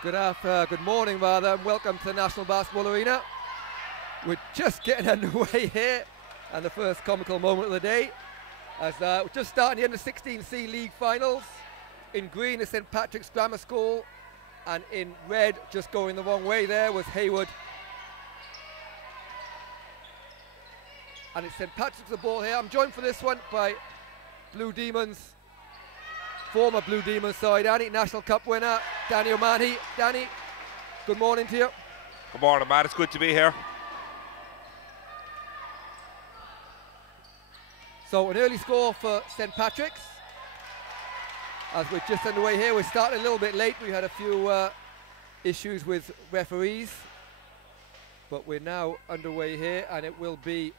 Good morning, rather, and welcome to the National Basketball Arena. We're just getting underway here, and the first comical moment of the day, as we're just starting the U16C League Finals. In green is St Patrick's Grammar School, and in red, just going the wrong way there, was Heywood. And it's St Patrick's the ball here. I'm joined for this one by Blue Demons, former Blue Demons side, Danny, National Cup winner, Danny O'Mahony. Danny, good morning to you. Good morning, Matt. It's good to be here. So an early score for St Patrick's. As we're just underway here, we're starting a little bit late. We had a few issues with referees, but we're now underway here, and it will be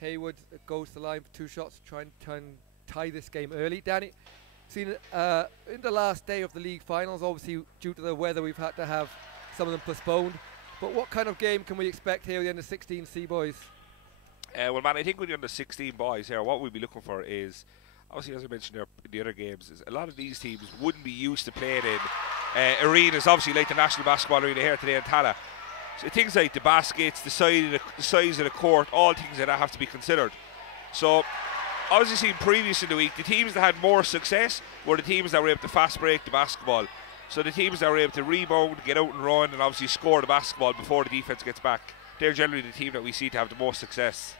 Heywood that goes to the line for two shots, trying to tie this game early. Danny, seen in the last day of the league finals, obviously due to the weather, we've had to have some of them postponed. But what kind of game can we expect here with the under-16C boys? Well, man, I think with the under-16 boys here, what we'll be looking for is, obviously, as I mentioned there in the other games, is a lot of these teams wouldn't be used to playing in arenas, obviously, like the National Basketball Arena here today in Tala. So things like the baskets, the size of the court, all things like that have to be considered. So, obviously, seen previous in the week, the teams that had more success were the teams that were able to fast break the basketball. So the teams that were able to rebound, get out and run, and obviously score the basketball before the defense gets back, they're generally the team that we see to have the most success.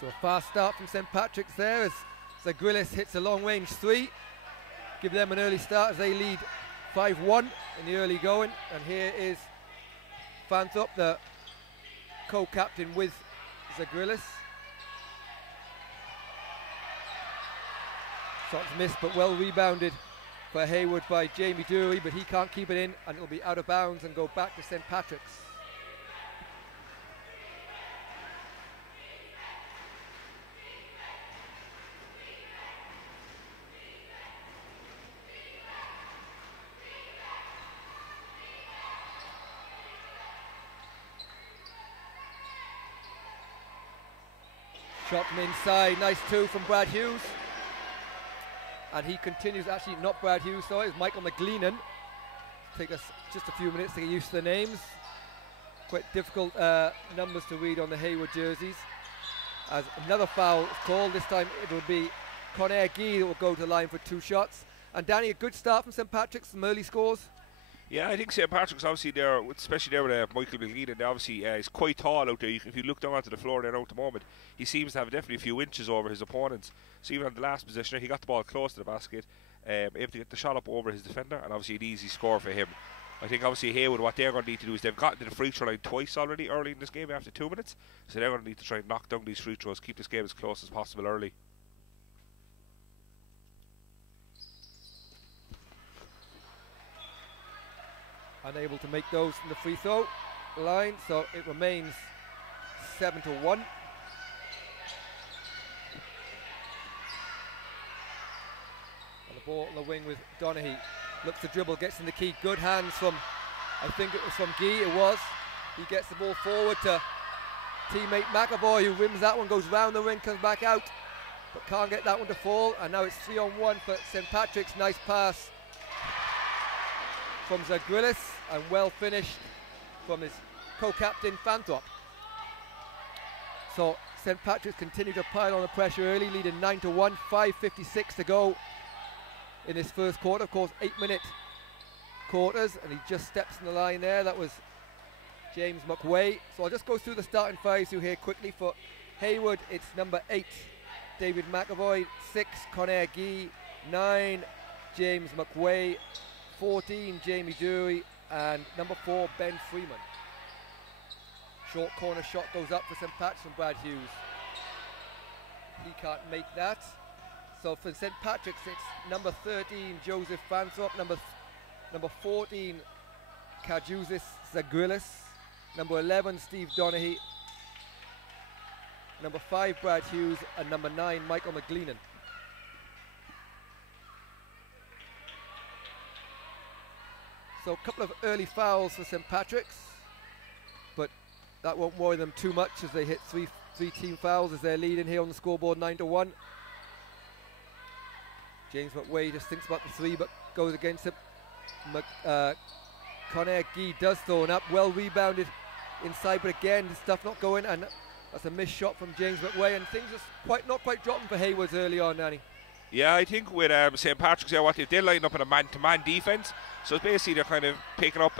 So a fast start from St Patrick's there as Zagrillis hits a long-range three. Give them an early start as they lead 5-1 in the early going. And here is Fanthrop, the co-captain with Zagrillis. Shot's missed, but well rebounded for Heywood by Jamie Dury, but he can't keep it in, and it'll be out of bounds and go back to St Patrick's. Shot from inside, nice two from Brad Hughes. And he continues, actually not Brad Hughes though, it's Michael McGleenan. Take us just a few minutes to get used to the names. Quite difficult numbers to read on the Heywood jerseys. As another foul is called, this time it will be Conair Gee that will go to the line for two shots. And Danny, a good start from St Patrick's, some early scores. Yeah, I think St Patrick's obviously there, especially there with Michael McGleenan, obviously he's quite tall out there. If you look down onto the floor there now at the moment, he seems to have definitely a few inches over his opponents. So even on the last position, he got the ball close to the basket, able to get the shot up over his defender, and obviously an easy score for him. I think obviously Heywood, what they're going to need to do is they've gotten to the free throw line twice already early in this game after 2 minutes, so they're going to need to try and knock down these free throws, keep this game as close as possible early. Unable to make those from the free throw line, so it remains 7-1. And the ball on the wing with Donaghy. Looks to dribble, gets in the key. Good hands from, I think it was from Gee, it was. He gets the ball forward to teammate McAvoy, who rims that one, goes round the ring, comes back out, but can't get that one to fall. And now it's 3-on-1 for St Patrick's. Nice pass from Zagrillis, and well finished from his co-captain Fanthrop. So St Patrick's continue to pile on the pressure early, leading 9-1, 5:56 to go in this first quarter. Of course, 8-minute quarters, and he just steps in the line there. That was James McWay. So I'll just go through the starting fives here quickly. For Heywood, it's number 8, David McAvoy, 6, Conair Gee, 9, James McWay, 14, Jamie Dury, and number 4, Ben Freeman. Short corner shot goes up for St Patrick's from Brad Hughes. He can't make that. So for St Patrick's, it's number 13, Joseph Fanthrop, number 14, Kajuzis Zagrillis, number 11, Steve Donaghy, number 5, Brad Hughes, and number 9, Michael McGleenan. So a couple of early fouls for St Patrick's, but that won't worry them too much as they hit three team fouls as they're leading here on the scoreboard 9-1. James McWay just thinks about the three but goes against it. Conair Guy does throw it up, well rebounded inside, but again the stuff not going, and that's a missed shot from James McWay, and things just not quite dropping for Heywood early on, Danny. Yeah, I think with St. Patrick's here, what they line up in a man-to-man defence, so it's basically they're kind of picking up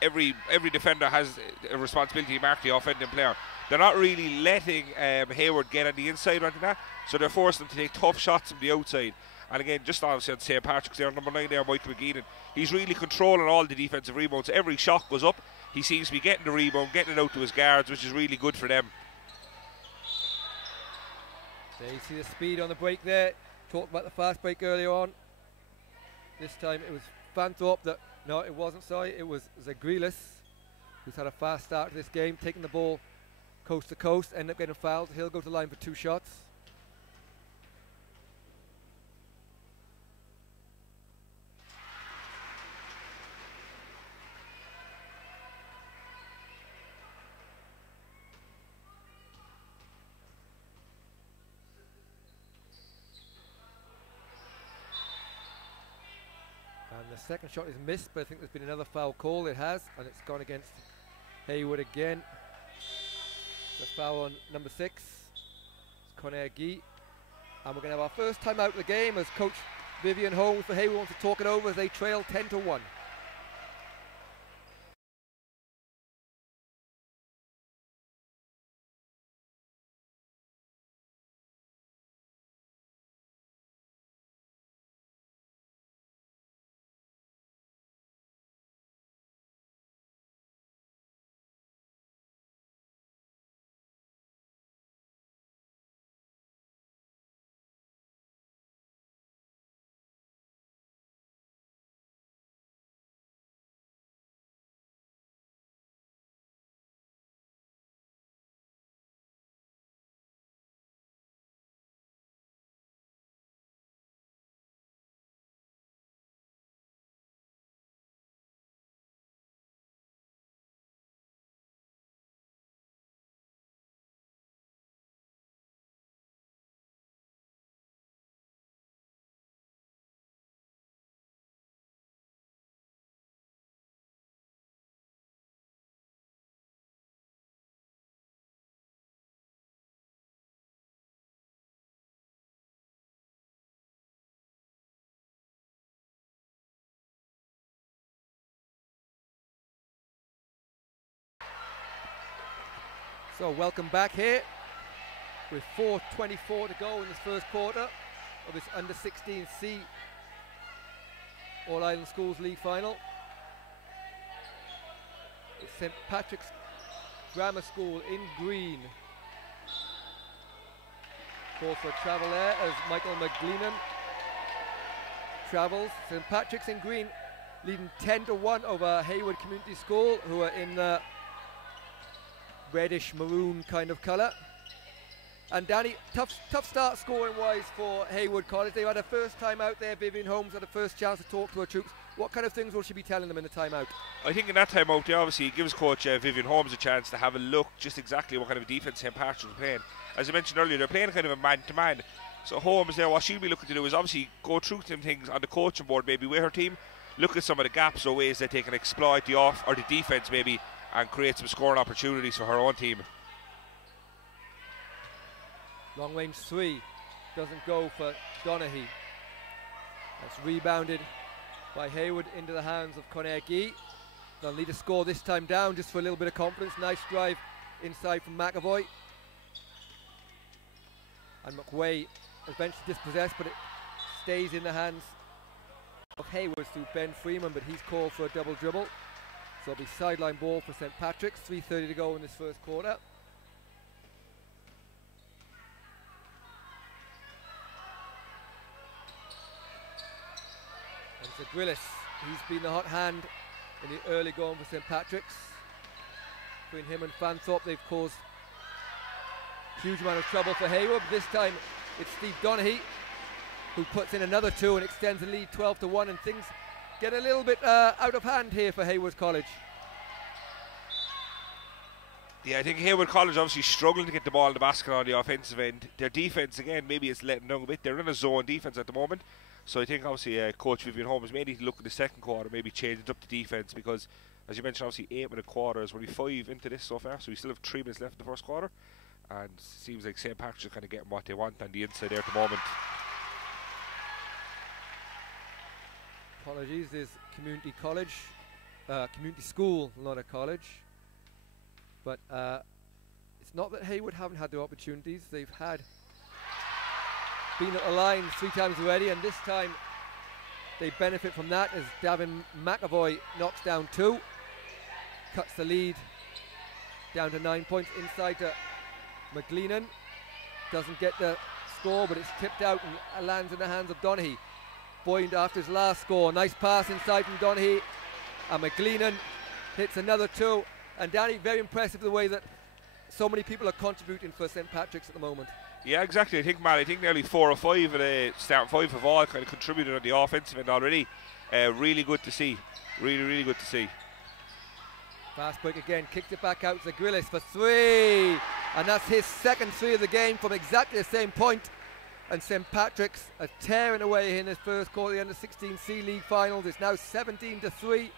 every defender has a responsibility to mark the offending player. They're not really letting Heywood get on the inside or anything like that, so they're forcing them to take tough shots from the outside. And again, just obviously on St. Patrick's there, number 9 there, Michael McGeenan, he's really controlling all the defensive rebounds. Every shot goes up, he seems to be getting the rebound, getting it out to his guards, which is really good for them. There you see the speed on the break there. Talked about the fast break earlier on. This time it was Fanthorpe no, it wasn't, sorry, it was Zagrilis who's had a fast start to this game, taking the ball coast to coast, ended up getting fouled. He'll go to the line for 2 shots. And the second shot is missed, but I think there's been another foul call. It has, and it's gone against Heywood again. It's a foul on number 6. It's Conair Guy. And we're going to have our first time out of the game as Coach Vivian Holmes for Heywood wants to talk it over as they trail 10-1. So welcome back here with 4:24 to go in this first quarter of this under 16C All Ireland Schools League final. It's St. Patrick's Grammar School in green. Call for a travel there as Michael McGleenan travels. St. Patrick's in green, leading 10-1 over Heywood Community School, who are in the reddish maroon kind of colour. And Danny, tough start scoring wise for Heywood College. They had a first time out there. Vivian Holmes had a first chance to talk to her troops. What kind of things will she be telling them in the timeout? I think in that timeout, obviously, it gives Coach Vivian Holmes a chance to have a look just exactly what kind of defence St. Patrick's are playing. As I mentioned earlier, they're playing kind of a man-to-man. So Holmes there, what she'll be looking to do is obviously go through some things on the coaching board, maybe with her team, look at some of the gaps or ways that they can exploit the off or the defence maybe, and create some scoring opportunities for her own team. Long range 3 doesn't go for Donaghy. That's rebounded by Heywood into the hands of Conair Guy. They'll need a score this time down just for a little bit of confidence. Nice drive inside from McAvoy. And McWay eventually dispossessed, but it stays in the hands of Heywood through Ben Freeman, but he's called for a double dribble. So it'll be sideline ball for St. Patrick's. 3:30 to go in this first quarter. And Zagrilis, he's been the hot hand in the early going for St. Patrick's. Between him and Fanthorpe, they've caused a huge amount of trouble for Heywood. This time it's Steve Donaghy who puts in another 2 and extends the lead 12-1, and things get a little bit out of hand here for Heywood College. Yeah, I think Heywood College obviously struggling to get the ball in the basket on the offensive end. Their defence, again, maybe it's letting down a bit. They're in a zone defence at the moment. So I think obviously Coach Vivian Holmes may need to look in the second quarter, maybe changing up the defence, because as you mentioned, obviously 8-minute quarters, we're only 5 into this so far, so we still have 3 minutes left in the first quarter, and seems like St. Patrick's are kind of getting what they want on the inside there at the moment. Apologies, there's community college, community school, not a college. But it's not that Heywood haven't had their opportunities. They've been at the line 3 times already, and this time they benefit from that as Davin McAvoy knocks down 2, cuts the lead down to 9 points inside to McGleenan. Doesn't get the score, but it's tipped out and lands in the hands of Donaghy. Boyd after his last score. Nice pass inside from Donaghy, and McGleenan hits another 2. And Danny, very impressive the way that so many people are contributing for St. Patrick's at the moment. Yeah, exactly. I think nearly 4 or 5 of the starting 5 have all kind of contributed on the offensive end already. Really good to see. Really good to see. Fast break again, kicked it back out to Grillis for 3. And that's his second 3 of the game from exactly the same point. And St. Patrick's are tearing away in this first quarter of the U16C League Finals. It's now 17-3.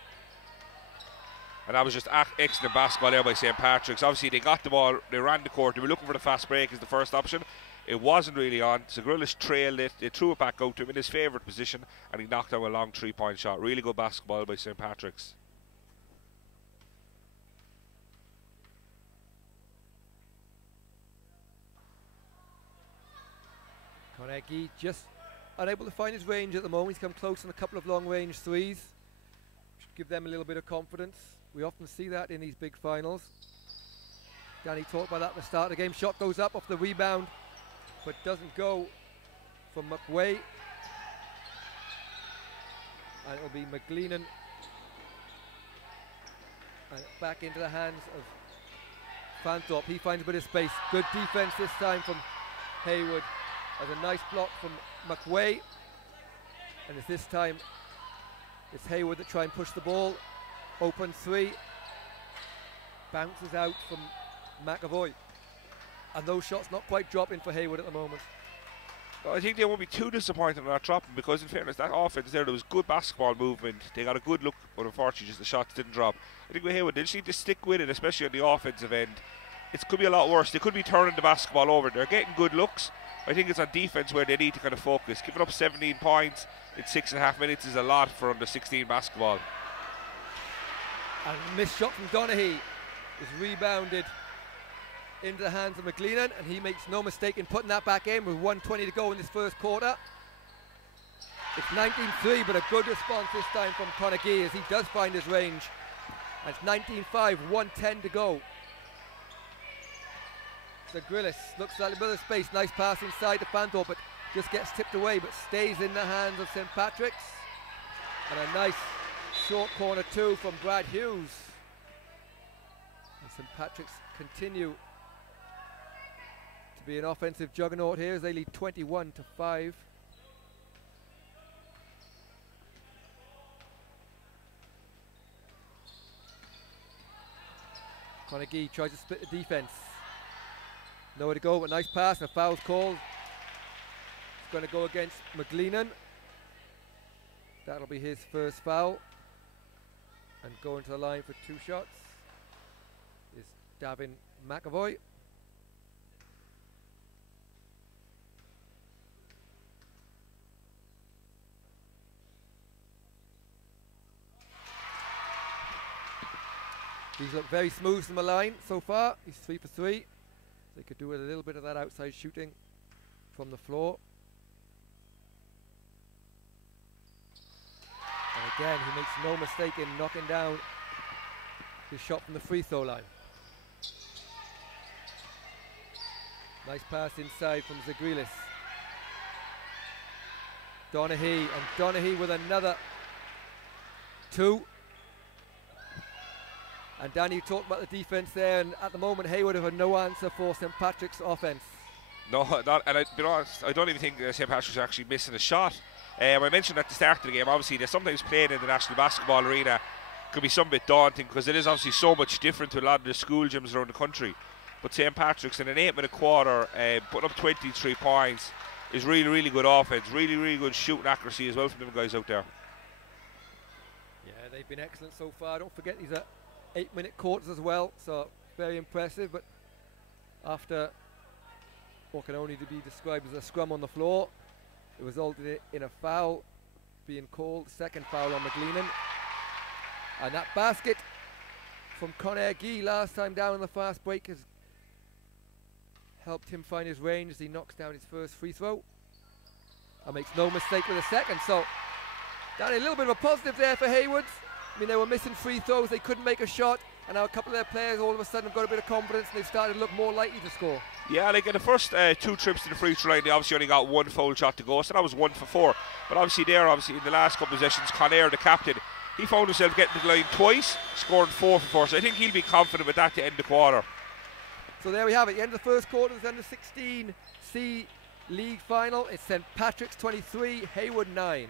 And that was just excellent basketball there by St. Patrick's. Obviously, they got the ball, they ran the court, they were looking for the fast break as the first option. It wasn't really on. Zagrillis trailed it, they threw it back out to him in his favourite position, and he knocked down a long 3-point shot. Really good basketball by St. Patrick's. Konecki just unable to find his range at the moment. He's come close on a couple of long-range threes. Should give them a little bit of confidence. We often see that in these big finals. Danny talked about that at the start of the game. Shot goes up off the rebound, but doesn't go from McWay. And it'll be McGleenan. And back into the hands of Fanthorpe. He finds a bit of space. Good defense this time from Heywood. As a nice block from McWay. And it's this time it's Heywood that try and push the ball. Open 3. Bounces out from McAvoy. And those shots not quite dropping for Heywood at the moment. Well, I think they won't be too disappointed in not dropping, because in fairness, that offense there was good basketball movement. They got a good look, but unfortunately just the shots didn't drop. I think with Heywood, they just need to stick with it, especially on the offensive end. It could be a lot worse. They could be turning the basketball over. They're getting good looks. I think it's on defense where they need to kind of focus. Giving up 17 points in 6.5 minutes is a lot for under 16 basketball. And missed shot from Donaghy is rebounded into the hands of McGleenan, and he makes no mistake in putting that back in with 1:20 to go in this first quarter. It's 19-3, but a good response this time from Konecki as he does find his range. And it's 19-5, 1:10 to go. So Grillis looks at a bit of space. Nice pass inside to Fanthorpe, but just gets tipped away, but stays in the hands of St. Patrick's. And a nice short corner 2 from Brad Hughes. And St. Patrick's continue to be an offensive juggernaut here as they lead 21-5. Konecki tries to split the defense. Nowhere to go, but nice pass, and a foul's called. It's going to go against McGleenan. That'll be his first foul. And going to the line for 2 shots is Davin McAvoy. He's looked very smooth from the line so far. He's 3 for 3. They could do with a little bit of that outside shooting from the floor. And again, he makes no mistake in knocking down his shot from the free throw line. Nice pass inside from Zagrillis. Donaghy, and Donaghy with another 2. And Danny, you talked about the defense there, and at the moment Heywood have no answer for St. Patrick's offense. No, not, and to be honest, I don't even think St. Patrick's are actually missing a shot. I mentioned at the start of the game, obviously they're sometimes playing in the National Basketball Arena could be some bit daunting, because it is obviously so much different to a lot of the school gyms around the country. But St. Patrick's in an 8-minute quarter, putting up 23 points is really, really good offense. Really, really good shooting accuracy as well from them guys out there. Yeah, they've been excellent so far. Don't forget these are 8-minute quarters as well, so very impressive. But after what can only be described as a scrum on the floor, it resulted in a foul being called, second foul on McLeanan. And that basket from Conor Gee last time down in the fast break has helped him find his range as he knocks down his first free throw and makes no mistake with a second. So Danny, a little bit of a positive there for Heywood. I mean, they were missing free throws, they couldn't make a shot, and now a couple of their players all of a sudden have got a bit of confidence and they've started to look more likely to score. Yeah, like in the first 2 trips to the free throw line, they obviously only got 1 foul shot to go, so that was 1 for 4. But obviously in the last couple of possessions, Conair, the captain, he found himself getting to the line twice, scoring 4 for 4. So I think he'll be confident with that to end the quarter. So there we have it, the end of the first quarter, the U16C league final. It's St. Patrick's 23, Heywood 9.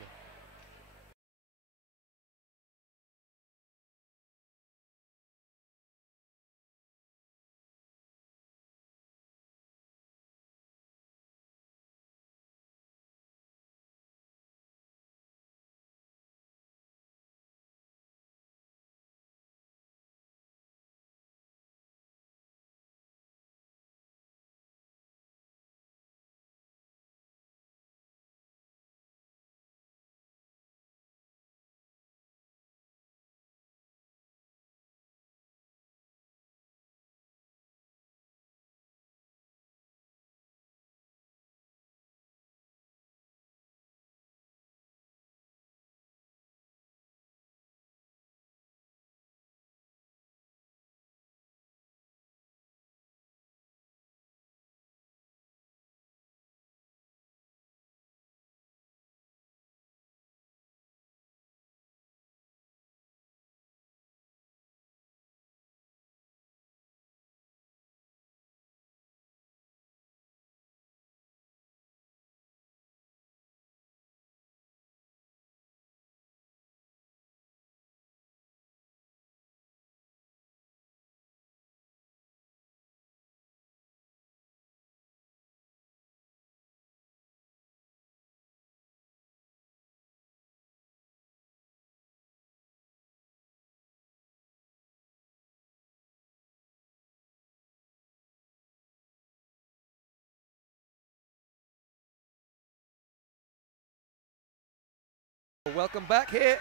Welcome back here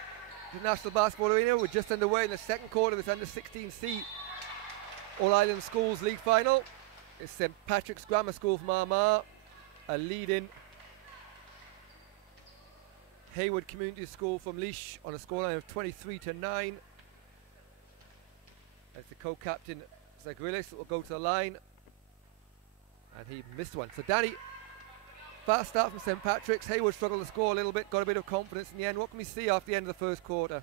to the National Basketball Arena. We're just underway in the second quarter of this U16C All-Ireland Schools League Final. It's St. Patrick's Grammar School from Armagh, a leading Heywood Community School from Laois on a scoreline of 23-9. As the co-captain Zagrillis will go to the line, and he missed one. So Danny, fast start from St. Patrick's. Heywood struggled to score a little bit, got a bit of confidence in the end. What can we see after the end of the first quarter?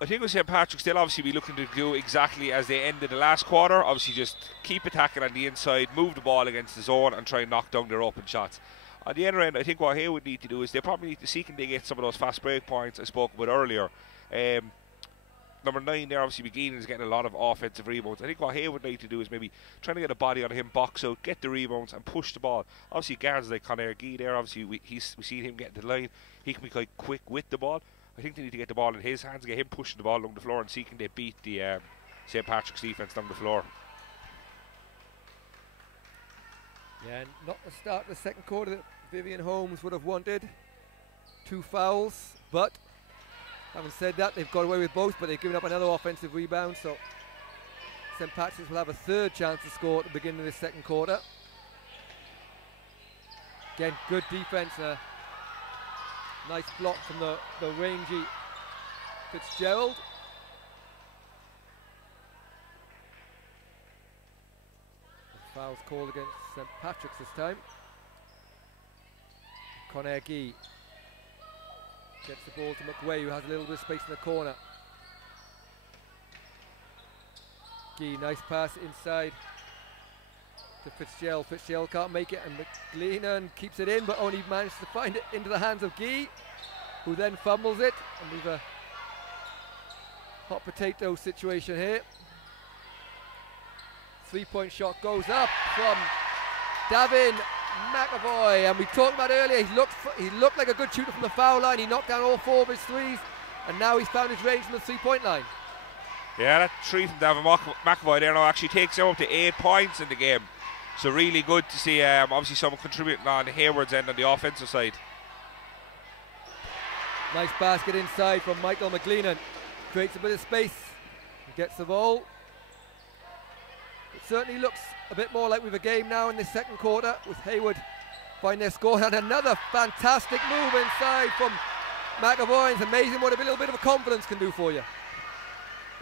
I think with St. Patrick's, they'll obviously be looking to do exactly as they ended the last quarter. Obviously just keep attacking on the inside, move the ball against the zone and try and knock down their open shots. On the other end, I think what Heywood need to do is they probably need to seek and they get some of those fast break points I spoke about earlier. Number 9 there, obviously McGeenan is getting a lot of offensive rebounds. I think what Heywood need to do is maybe trying to get a body on him, box out, get the rebounds and push the ball. Obviously guards like Conor Gee there, obviously we've seen him getting to the line. He can be quite quick with the ball. I think they need to get the ball in his hands, get him pushing the ball along the floor and seeking they beat the St. Patrick's defence down the floor. Yeah, not the start of the second quarter that Vivian Holmes would have wanted. 2 fouls, but having said that, they've got away with both, but they've given up another offensive rebound, so St. Patrick's will have a third chance to score at the beginning of the second quarter. Again, good defense, nice block from the rangy Fitzgerald. The foul's called against St. Patrick's this time. Conor Gee gets the ball to McWay, who has a little bit of space in the corner. Gee, nice pass inside to Fitzgerald. Fitzgerald can't make it, and McLeanan keeps it in, but only manages to find it into the hands of Gee, who then fumbles it. And we've hot potato situation here. 3-point shot goes up from Davin McAvoy, and we talked about earlier, he looked like a good shooter from the foul line. He knocked down all 4 of his threes, and now he's found his range from the 3-point line. Yeah, that 3 from Davin McAvoy there now actually takes him up to 8 points in the game. So really good to see obviously someone contributing on Heywood's end on the offensive side. Nice basket inside from Michael McLean. Creates a bit of space. He gets the ball. It certainly looks a bit more like we've a game now in the second quarter with Heywood finding their score. And another fantastic move inside from McAvoy. It's amazing what a little bit of a confidence can do for you.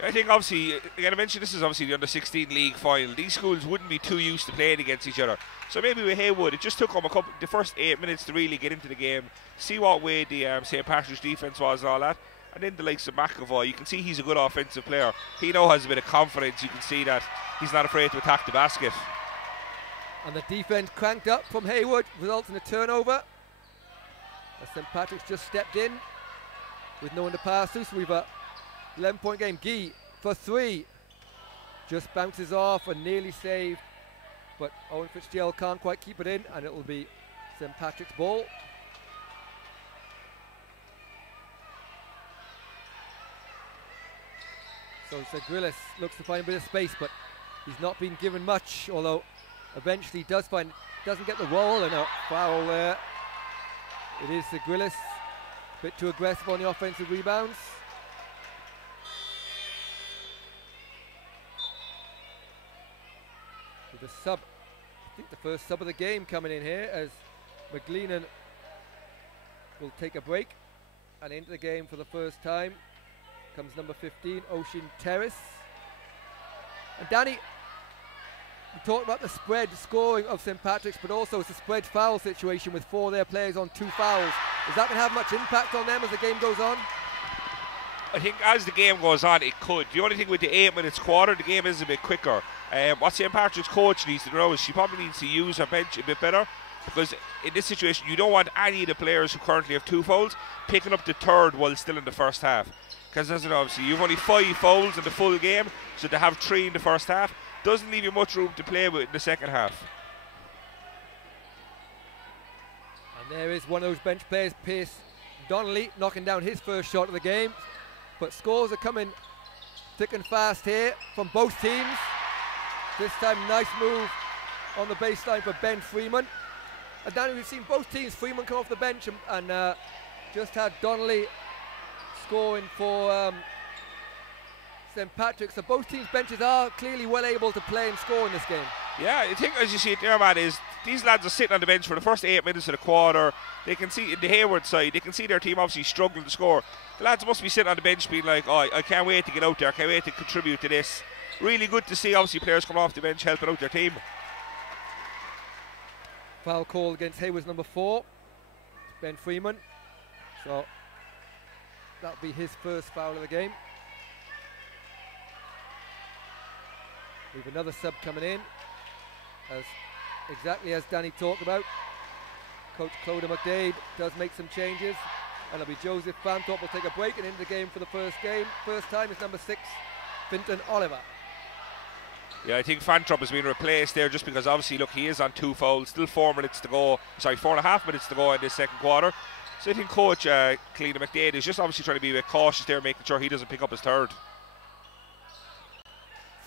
I think obviously, again I mentioned this is obviously the under-16 league final. These schools wouldn't be too used to playing against each other. So maybe with Heywood, it just took them the first 8 minutes to really get into the game, see what way the St. Patrick's defence was and all that. And then the likes of McAvoy, you can see he's a good offensive player. He now has a bit of confidence. You can see that he's not afraid to attack the basket. And the defence cranked up from Heywood, results in a turnover. As St. Patrick's just stepped in with no one to pass to, so we've a 11-point game. Guy for 3. Just bounces off and nearly saved, but Owen Fitzgerald can't quite keep it in, and it will be St. Patrick's ball. So Zagrillis looks to find a bit of space, but he's not been given much, although eventually doesn't get the roll, and a foul there. It is Zagrillis, a bit too aggressive on the offensive rebounds. With the sub, I think the first sub of the game coming in here, as McLean will take a break, and into the game for the first time comes number 15, Ocean Terrace. And Danny, we talked about the spread scoring of St. Patrick's, but also it's a spread foul situation with 4 of their players on 2 fouls. Is that going to have much impact on them as the game goes on? I think as the game goes on, it could. The only thing with the 8 minutes quarter, the game is a bit quicker. What St. Patrick's coach needs to know is she probably needs to use her bench a bit better, because in this situation you don't want any of the players who currently have 2 fouls picking up the 3rd while still in the first half. Because as you know, obviously you've only 5 fouls in the full game, so to have 3 in the first half doesn't leave you much room to play with in the second half. And there is one of those bench players, Pierce Donnelly, knocking down his first shot of the game. But scores are coming thick and fast here from both teams. This time, nice move on the baseline for Ben Freeman. And Danny, we've seen both teams, Freeman come off the bench and just had Donnelly scoring for St. Patrick's. So both teams' benches are clearly well able to play and score in this game. Yeah, I think as you see it there, man, is these lads are sitting on the bench for the first 8 minutes of the quarter. They can see in the Heywood side, they can see their team obviously struggling to score. The lads must be sitting on the bench being like, oh, I can't wait to get out there, I can't wait to contribute to this. Really good to see obviously players coming off the bench helping out their team. Foul call against Heywood's number 4, Ben Freeman. So that'll be his first foul of the game. We have another sub coming in, as exactly as Danny talked about. Coach Clodagh McDade does make some changes, and it'll be Joseph Fanthorpe will take a break, and into the game for the first time is number 6, Finton Oliver. Yeah, I think Fanthorpe has been replaced there just because obviously, look, he is on 2 fouls, still 4 minutes to go, sorry, 4.5 minutes to go in this second quarter. So I think Coach Clodagh McDade is just obviously trying to be a bit cautious there, making sure he doesn't pick up his 3rd.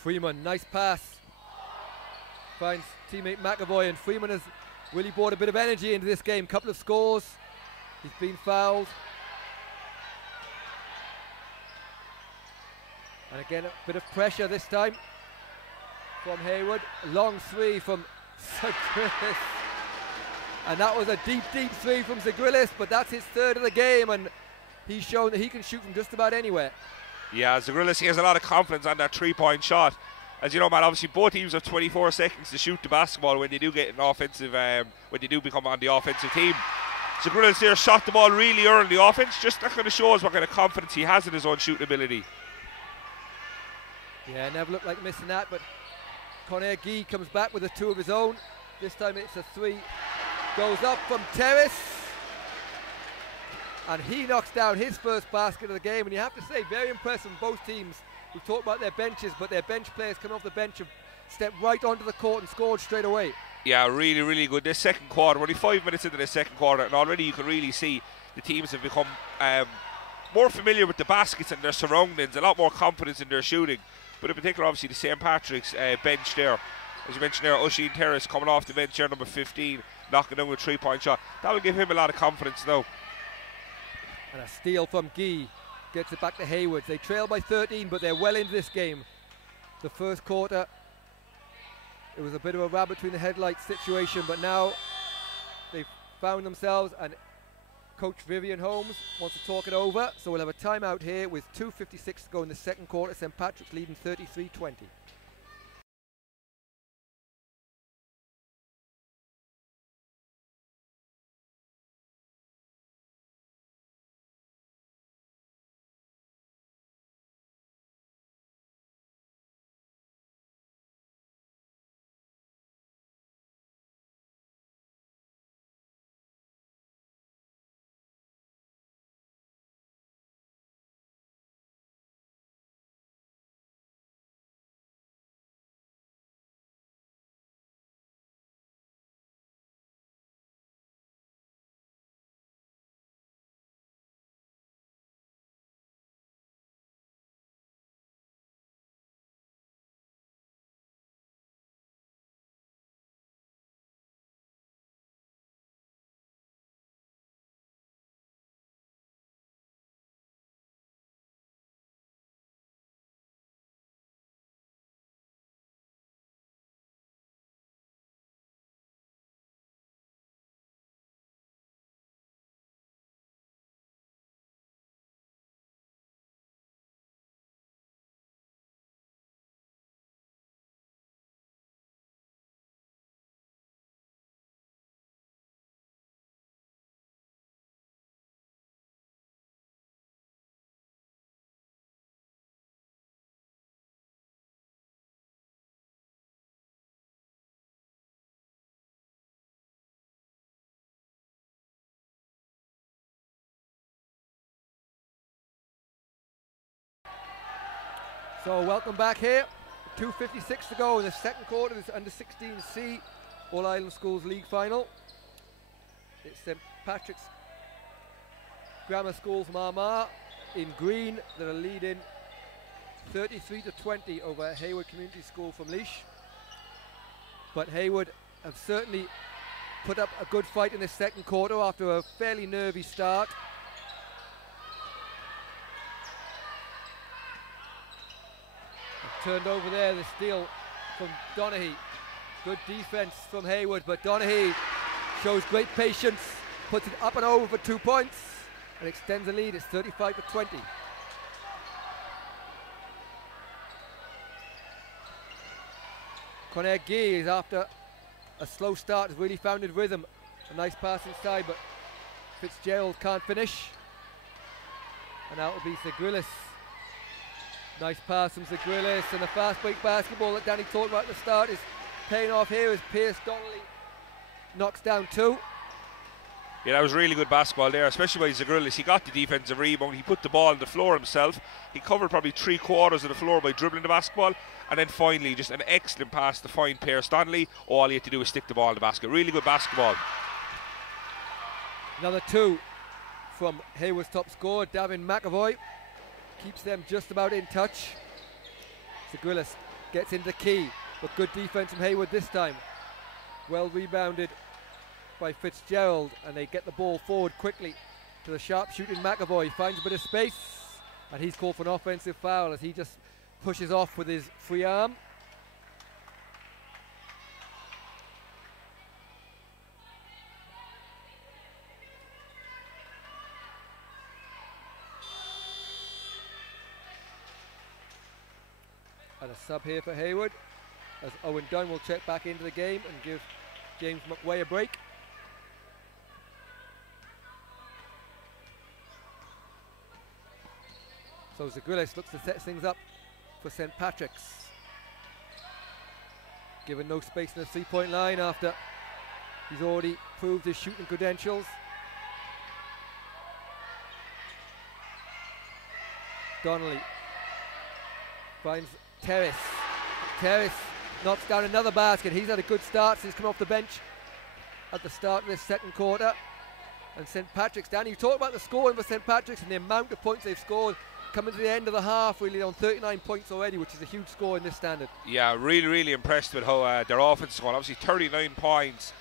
Freeman, nice pass. Finds teammate McAvoy, and Freeman has really brought a bit of energy into this game. Couple of scores. He's been fouled. And again, a bit of pressure this time from Heywood. Long 3 from Zagrillis. And that was a deep, deep 3 from Zagrillis, but that's his 3rd of the game, and he's shown that he can shoot from just about anywhere. Yeah, Zagrillis, he has a lot of confidence on that 3-point shot. As you know, man, obviously both teams have 24 seconds to shoot the basketball when they do get an offensive, when they do become on the offensive team. Zagrillis there shot the ball really early in the offense, just that kind of shows what kind of confidence he has in his own shooting ability. Yeah, never looked like missing that, but Conor Guy comes back with a 2 of his own. This time it's a 3. Goes up from Terrace. and he knocks down his first basket of the game. And you have to say, very impressive from both teams. We've talked about their benches, but their bench players coming off the bench have stepped right onto the court and scored straight away. Yeah, really, really good. This second quarter, only 5 minutes into the second quarter, and already you can really see the teams have become more familiar with the baskets and their surroundings, a lot more confidence in their shooting. But in particular, obviously, the St. Patrick's bench there, as you mentioned there, Oisin Terrace coming off the bench there, number 15, knocking down a 3-point shot. That will give him a lot of confidence now. And a steal from Guy gets it back to Heywood. They trail by 13, but they're well into this game. The first quarter, it was a bit of a rabbit between the headlights situation, but now they've found themselves, and Coach Vivian Holmes wants to talk it over. So we'll have a timeout here with 2:56 to go in the second quarter. St. Patrick's leading 33-20. So welcome back here. 2:56 to go in the second quarter of this U16C All Ireland Schools League final. It's St. Patrick's Grammar School from Armagh in green that are leading 33-20 over Heywood Community School from Laois. But Heywood have certainly put up a good fight in the second quarter after a fairly nervy start. Turned over there, the steal from Donaghy. Good defense from Heywood, but Donaghy shows great patience, puts it up and over for 2 points, and extends the lead. It's 35-20. Conor Guy is, after a slow start, has really found his rhythm. A nice pass inside, but Fitzgerald can't finish. And out will be Zagrillis. Nice pass from Zagrillis, and the fast break basketball that Danny talked about at the start is paying off here as Pierce Donnelly knocks down 2. Yeah, that was really good basketball there, especially by Zagrillis. He got the defensive rebound, he put the ball on the floor himself, he covered probably 3/4 of the floor by dribbling the basketball, and then finally just an excellent pass to find Pierce Donnelly. All he had to do was stick the ball in the basket. Really good basketball. Another 2 from Heywood's top scorer, Davin McAvoy. Keeps them just about in touch. Zagrillis gets into the key, but good defense from Heywood this time. Well rebounded by Fitzgerald, and they get the ball forward quickly to the sharp shooting McAvoy. Finds a bit of space, and he's called for an offensive foul as he just pushes off with his free arm. And a sub here for Heywood, as Owen Dunn will check back into the game and give James McWay a break. So Zagrillis looks to set things up for St. Patrick's. Given no space in the 3-point line after he's already proved his shooting credentials. Donnelly finds Terrace. Terrace knocks down another basket. He's had a good start since coming off the bench at the start of this second quarter. And St. Patrick's, Danny, you talk about the scoring for St. Patrick's and the amount of points they've scored coming to the end of the half, really on 39 points already, which is a huge score in this standard. Yeah, really impressed with how their offense is going. Obviously 39 points.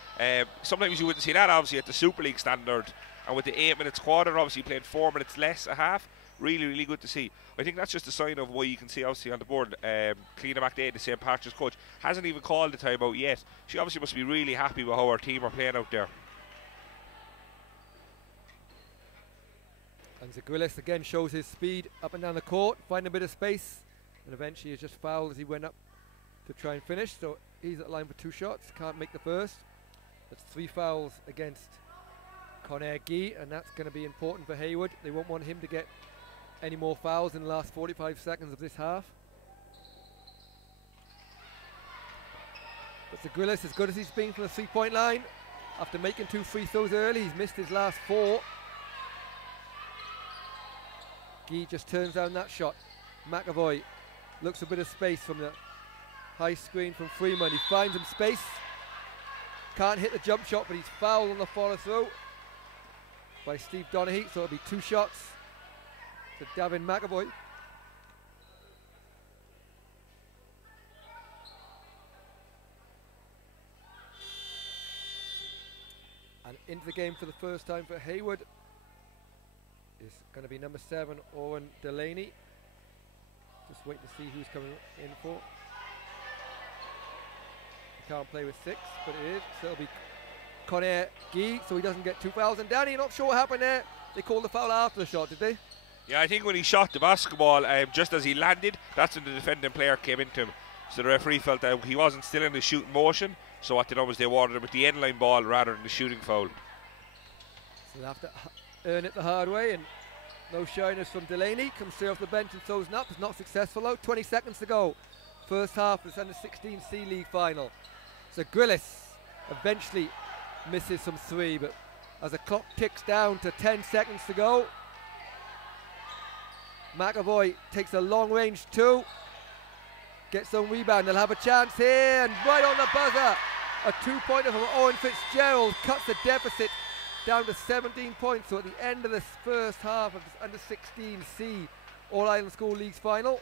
Sometimes you wouldn't see that obviously at the Super League standard, and with the 8 minutes quarter obviously playing 4 minutes less a half. Really good to see. I think that's just a sign of what you can see obviously on the board. Cleena McDade, the St. Patrick's coach, hasn't even called the timeout yet. She obviously must be really happy with how her team are playing out there. And Zagrillis again shows his speed up and down the court, finding a bit of space, and eventually is just fouled as he went up to try and finish. So he's at line for 2 shots, can't make the first. That's 3 fouls against Conair Guy, and that's going to be important for Heywood. They won't want him to get any more fouls in the last 45 seconds of this half. But Zagrillis, as good as he's been from the 3-point line, after making 2 free throws early, he's missed his last 4. Guy just turns down that shot. McAvoy looks a bit of space from the high screen from Freeman. He finds him space. Can't hit the jump shot, but he's fouled on the follow through by Steve Donaghy, so it'll be 2 shots to Davin McAvoy. And into the game for the first time for Heywood is going to be number 7, Owen Delaney. Just waiting to see who's coming in for. He can't play with 6, but it is. So it'll be Conair Guy, so he doesn't get 2 fouls. And Danny, not sure what happened there. They called the foul after the shot, did they? Yeah, I think when he shot the basketball, just as he landed, that's when the defending player came into him. So the referee felt that he wasn't still in the shooting motion. So what they done was they awarded him with the end line ball rather than the shooting foul. So they'll have to earn it the hard way, and no shyness from Delaney. Comes straight off the bench and throws an up. It's not successful though. 20 seconds to go. First half of this U16C League final. So Grillis eventually misses some 3, but as the clock ticks down to 10 seconds to go, McAvoy takes a long range 2, gets some rebound. They'll have a chance here, and right on the buzzer, a 2-pointer from Owen Fitzgerald cuts the deficit down to 17 points. So at the end of this first half of this U16C All-Ireland School Leagues final,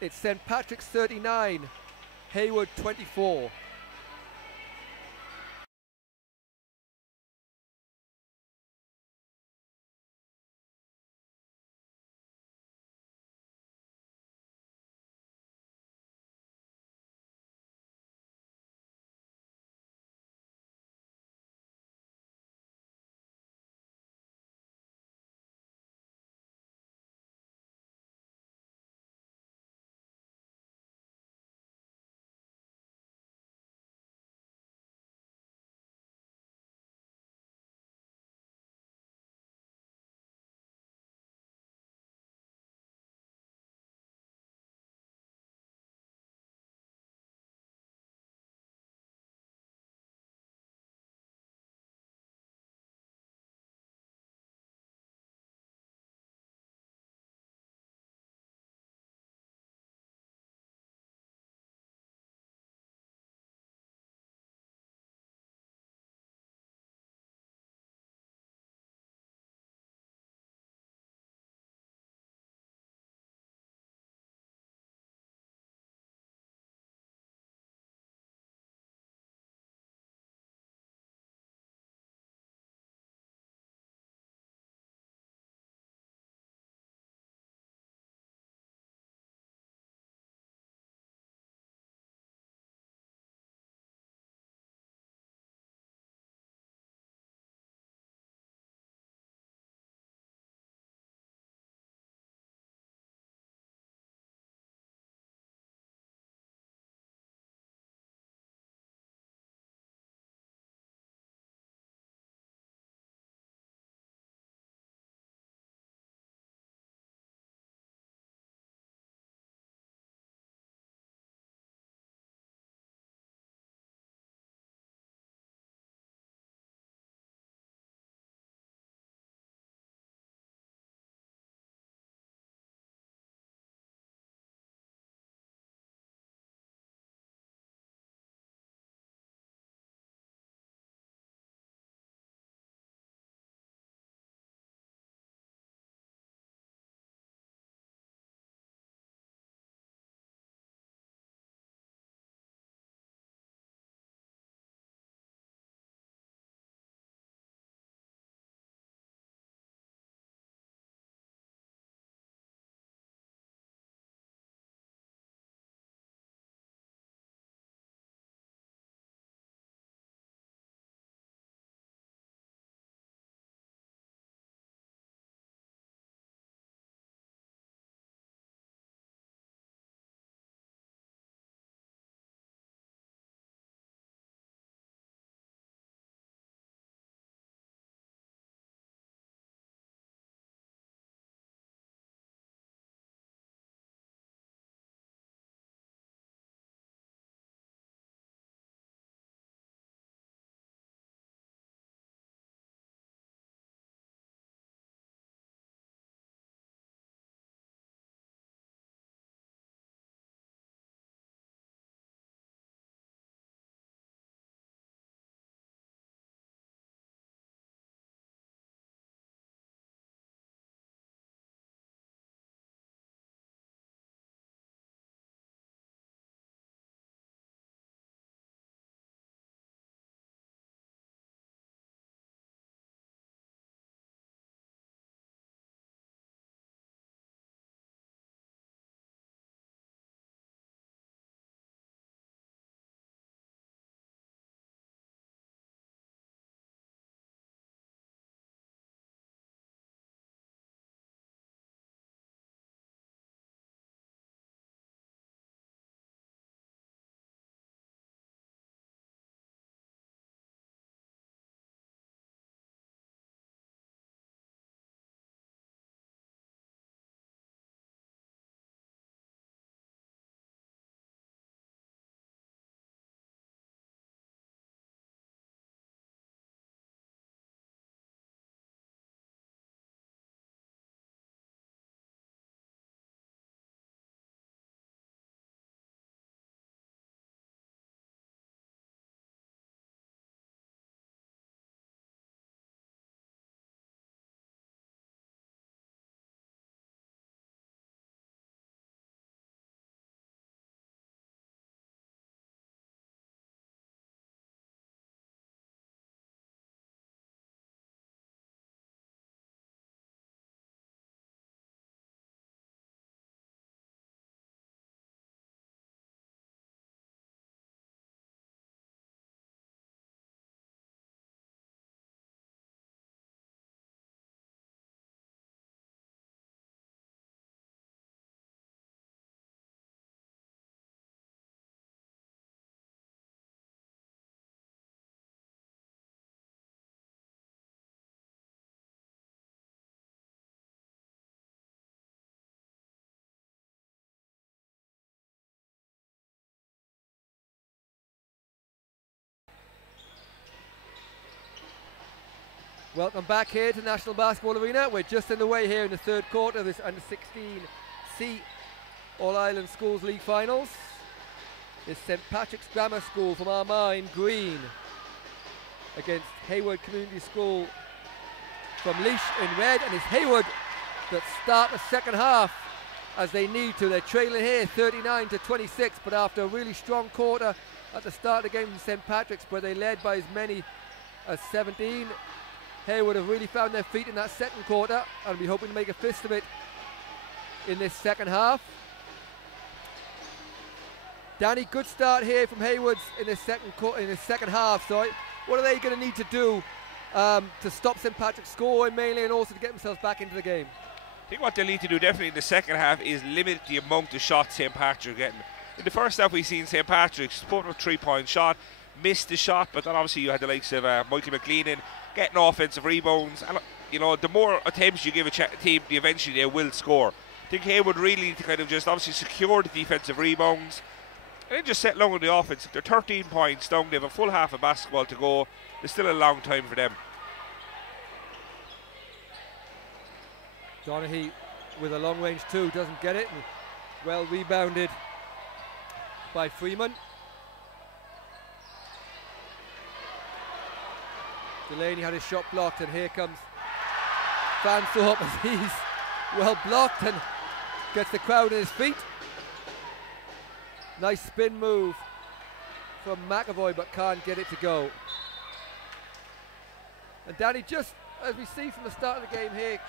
it's St. Patrick's 39, Heywood 24. Welcome back here to National Basketball Arena. We're just in the way here in the third quarter of this U16C All-Ireland Schools League Finals. It's St Patrick's Grammar School from Armagh in green against Heywood Community School from Laois in red, and it's Heywood that start the second half as they need to. They're trailing here 39-26, but after a really strong quarter at the start of the game from St Patrick's, where they led by as many as 17, Heywood have really found their feet in that second quarter and be hoping to make a fist of it in this second half. Danny, good start here from Heywood's in this second half. So what are they going to need to do to stop St Patrick's scoring mainly, and also to get themselves back into the game? I think what they'll need to do definitely in the second half is limit the amount of shots St Patrick are getting. In the first half we've seen St Patrick's putting a 3-point shot, missed the shot, but then obviously you had the likes of Michael McLean in getting offensive rebounds, and you know, the more attempts you give a team, eventually they will score. I think Heywood really need to kind of just obviously secure the defensive rebounds and then just settle down on the offense. They're 13 points down, they have a full half of basketball to go. There's still a long time for them. Donaghy with a long range two, doesn't get it, and well rebounded by Freeman. Delaney had his shot blocked, and here comes Fanthorpe as he's well blocked and gets the crowd in his feet. Nice spin move from McAvoy, but can't get it to go. And Danny, just as we see from the start of the game here,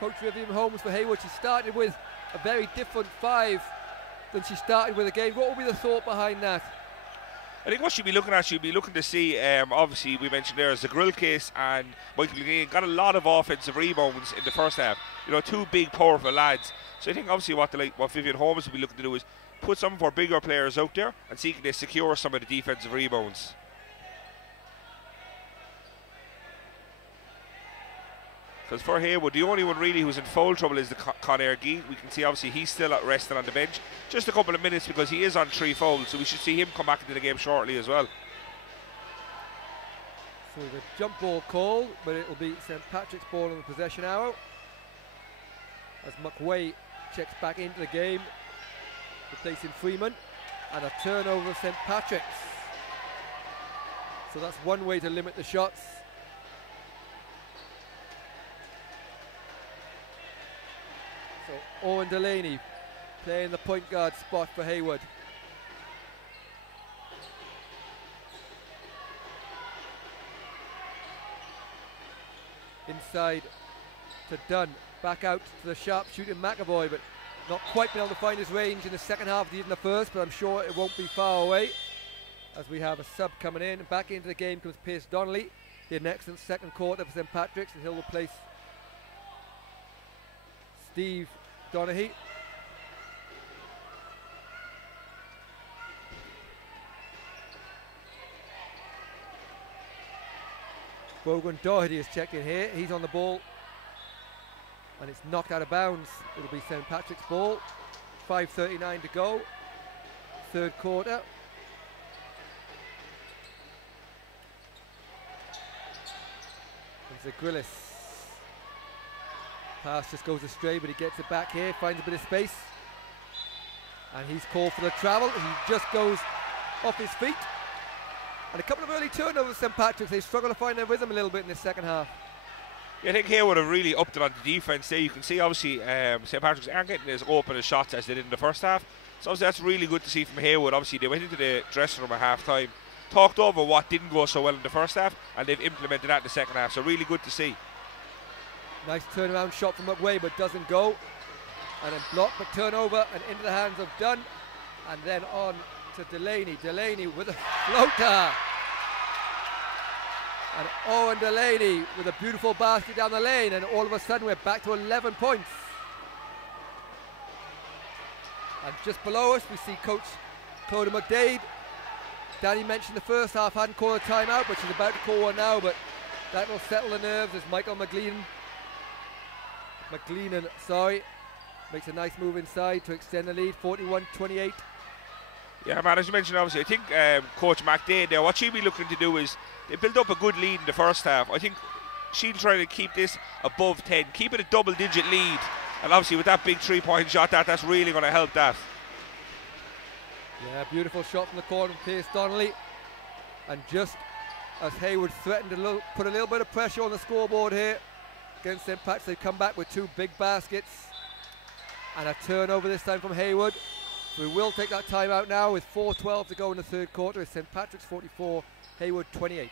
Coach Vivian Holmes for Heywood, she started with a very different 5 than she started with again. What will be the thought behind that? I think what she'll be looking at, she'll be looking to see, obviously we mentioned there, Zagrillcase and Michael McLean got a lot of offensive rebounds in the first half. You know, 2 big powerful lads. So I think obviously what Vivian Holmes will be looking to do is put some of our bigger players out there and see can they secure some of the defensive rebounds. Because for Heywood, the only one really who's in foul trouble is the Conair Gee. We can see obviously he's still resting on the bench. Just a couple of minutes because he is on 3 fouls, so we should see him come back into the game shortly as well. So the jump ball call, but it will be St Patrick's ball on the possession arrow as McWay checks back into the game, replacing Freeman, and a turnover of St Patrick's. So that's one way to limit the shots. So Owen Delaney playing the point guard spot for Heywood. Inside to Dunn, back out to the sharp shooting McAvoy, but not quite been able to find his range in the second half, even the first, but I'm sure it won't be far away as we have a sub coming in. And back into the game comes Pierce Donnelly. He had an excellent second quarter for St Patrick's, and he'll replace Steve Donaghy. Bogan Doherty is checked in here. He's on the ball, and it's knocked out of bounds. It'll be St Patrick's ball. 5:39 to go, third quarter. And Zagrillis. Pass just goes astray, but he gets it back here, finds a bit of space, and he's called for the travel. He just goes off his feet. And a couple of early turnovers, St Patrick's. They struggle to find their rhythm a little bit in the second half. Yeah, I think Heywood have really upped it on the defence there. You can see obviously St Patrick's aren't getting as open as shots as they did in the first half. So obviously that's really good to see from Heywood. Obviously they went into the dressing room at half time, talked over what didn't go so well in the first half, and they've implemented that in the second half. So really good to see. Nice turnaround shot from McWay, but doesn't go. And then blocked, but turnover, and into the hands of Dunn. And then on to Delaney. Delaney with a floater. And Owen Delaney with a beautiful basket down the lane, and all of a sudden we're back to 11 points. And just below us we see Coach Clodagh McDade. Danny mentioned the first half hadn't called a timeout, but she's about to call one now, but that will settle the nerves as Michael McLean makes a nice move inside to extend the lead, 41-28. Yeah, man, as you mentioned, obviously, I think Coach McDade there, what she'll be looking to do is they built up a good lead in the first half. I think she'll try to keep this above 10, keep it a double-digit lead, and obviously with that big 3-point shot, that's really going to help that. Yeah, beautiful shot from the corner from Pierce Donnelly, and just as Heywood threatened to put a little bit of pressure on the scoreboard here against St. Patrick's, they come back with 2 big baskets and a turnover this time from Heywood. So we will take that time out now with 4:12 to go in the third quarter. It's St. Patrick's 44, Heywood 28.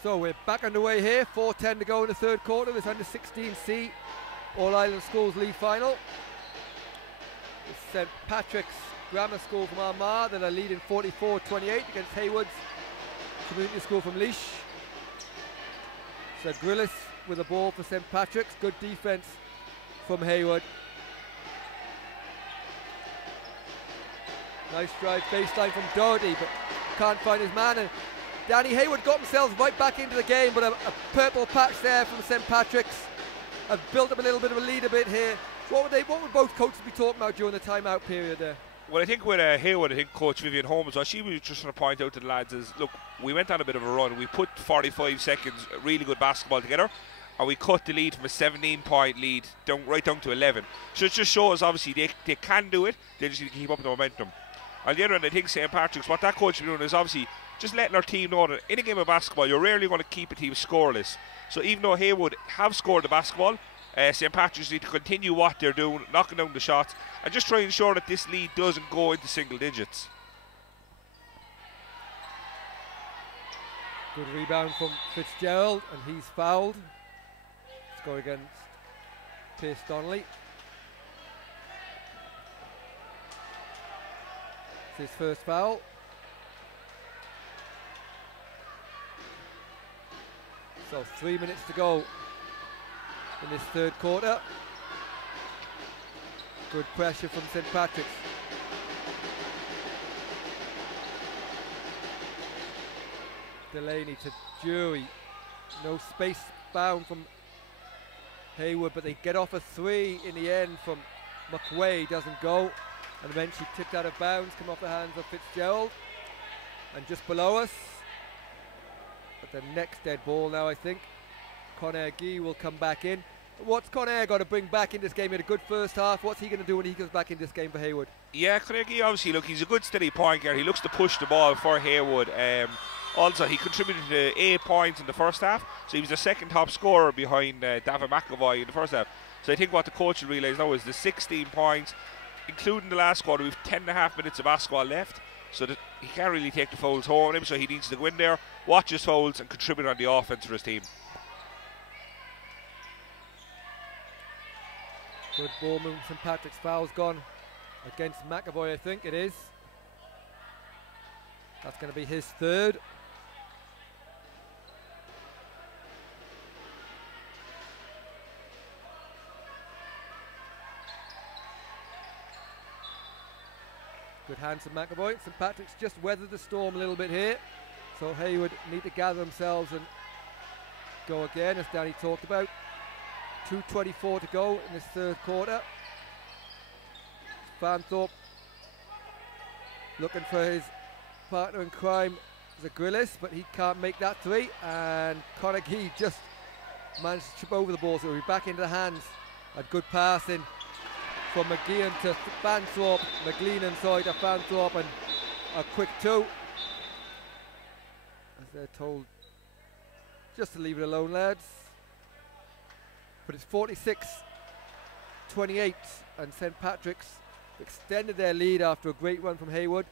So we're back underway here, 4:10 to go in the third quarter. This U16C All-Ireland Schools League Final. It's St. Patrick's Grammar School from Armagh that are leading 44-28 against Heywood's Community School from Laois. So Grillis with the ball for St. Patrick's. Good defence from Heywood. Nice drive baseline from Doherty, but can't find his man. And Danny Heywood got themselves right back into the game, but a purple patch there from St. Patrick's have built up a little bit of a lead a bit here. What would both coaches be talking about during the timeout period there? Well, I think with Heywood, I think Coach Vivian Holmes, what she was just trying to point out to the lads is, look, we went on a bit of a run. We put 45 seconds, really good basketball together, and we cut the lead from a 17-point lead right down to 11. So it just shows, obviously, they can do it. They just need to keep up the momentum. On the other end, I think St. Patrick's, what that coach is doing is obviously just letting our team know that in a game of basketball, you're rarely going to keep a team scoreless. So even though Heywood have scored the basketball, St. Patrick's need to continue what they're doing, knocking down the shots, and just try and ensure that this lead doesn't go into single digits. Good rebound from Fitzgerald, and he's fouled. Score against Pierce Donnelly. It's his first foul. So 3 minutes to go in this third quarter. Good pressure from St. Patrick's. Delaney to Jury. No space found from Heywood, but they get off a 3 in the end from McWay. Doesn't go. And eventually tipped out of bounds, come off the hands of Fitzgerald. And just below us, at the next dead ball now, I think, Conair Guy will come back in. What's Conair got to bring back in this game? He had a good first half. What's he going to do when he comes back in this game for Heywood? Yeah, Conair Guy, obviously, look, he's a good steady point guard. He looks to push the ball for Heywood. Also, he contributed to 8 points in the first half, so he was the second top scorer behind David McAvoy in the first half. So I think what the coach will realise now is the 16 points, including the last quarter, we've 10.5 minutes of basketball left, so that he can't really take the fouls home on him, so he needs to go in there, watch his fouls and contribute on the offense for his team. Good ball movement. St. Patrick's foul's gone against McAvoy, I think it is. That's going to be his third. Good hands from McAvoy. St. Patrick's just weathered the storm a little bit here, so Heywood need to gather themselves and go again, as Danny talked about. 2:24 to go in this third quarter. Fanthorpe looking for his partner in crime, Zagrillis, but he can't make that 3, and Conaghy just managed to chip over the ball, so he'll be back into the hands A good passing from McGeehan to Fanthorpe. McLean inside to Fanthorpe, and a quick two. As they're told just to leave it alone, lads. But it's 46-28, and St Patrick's extended their lead after a great run from Heywood.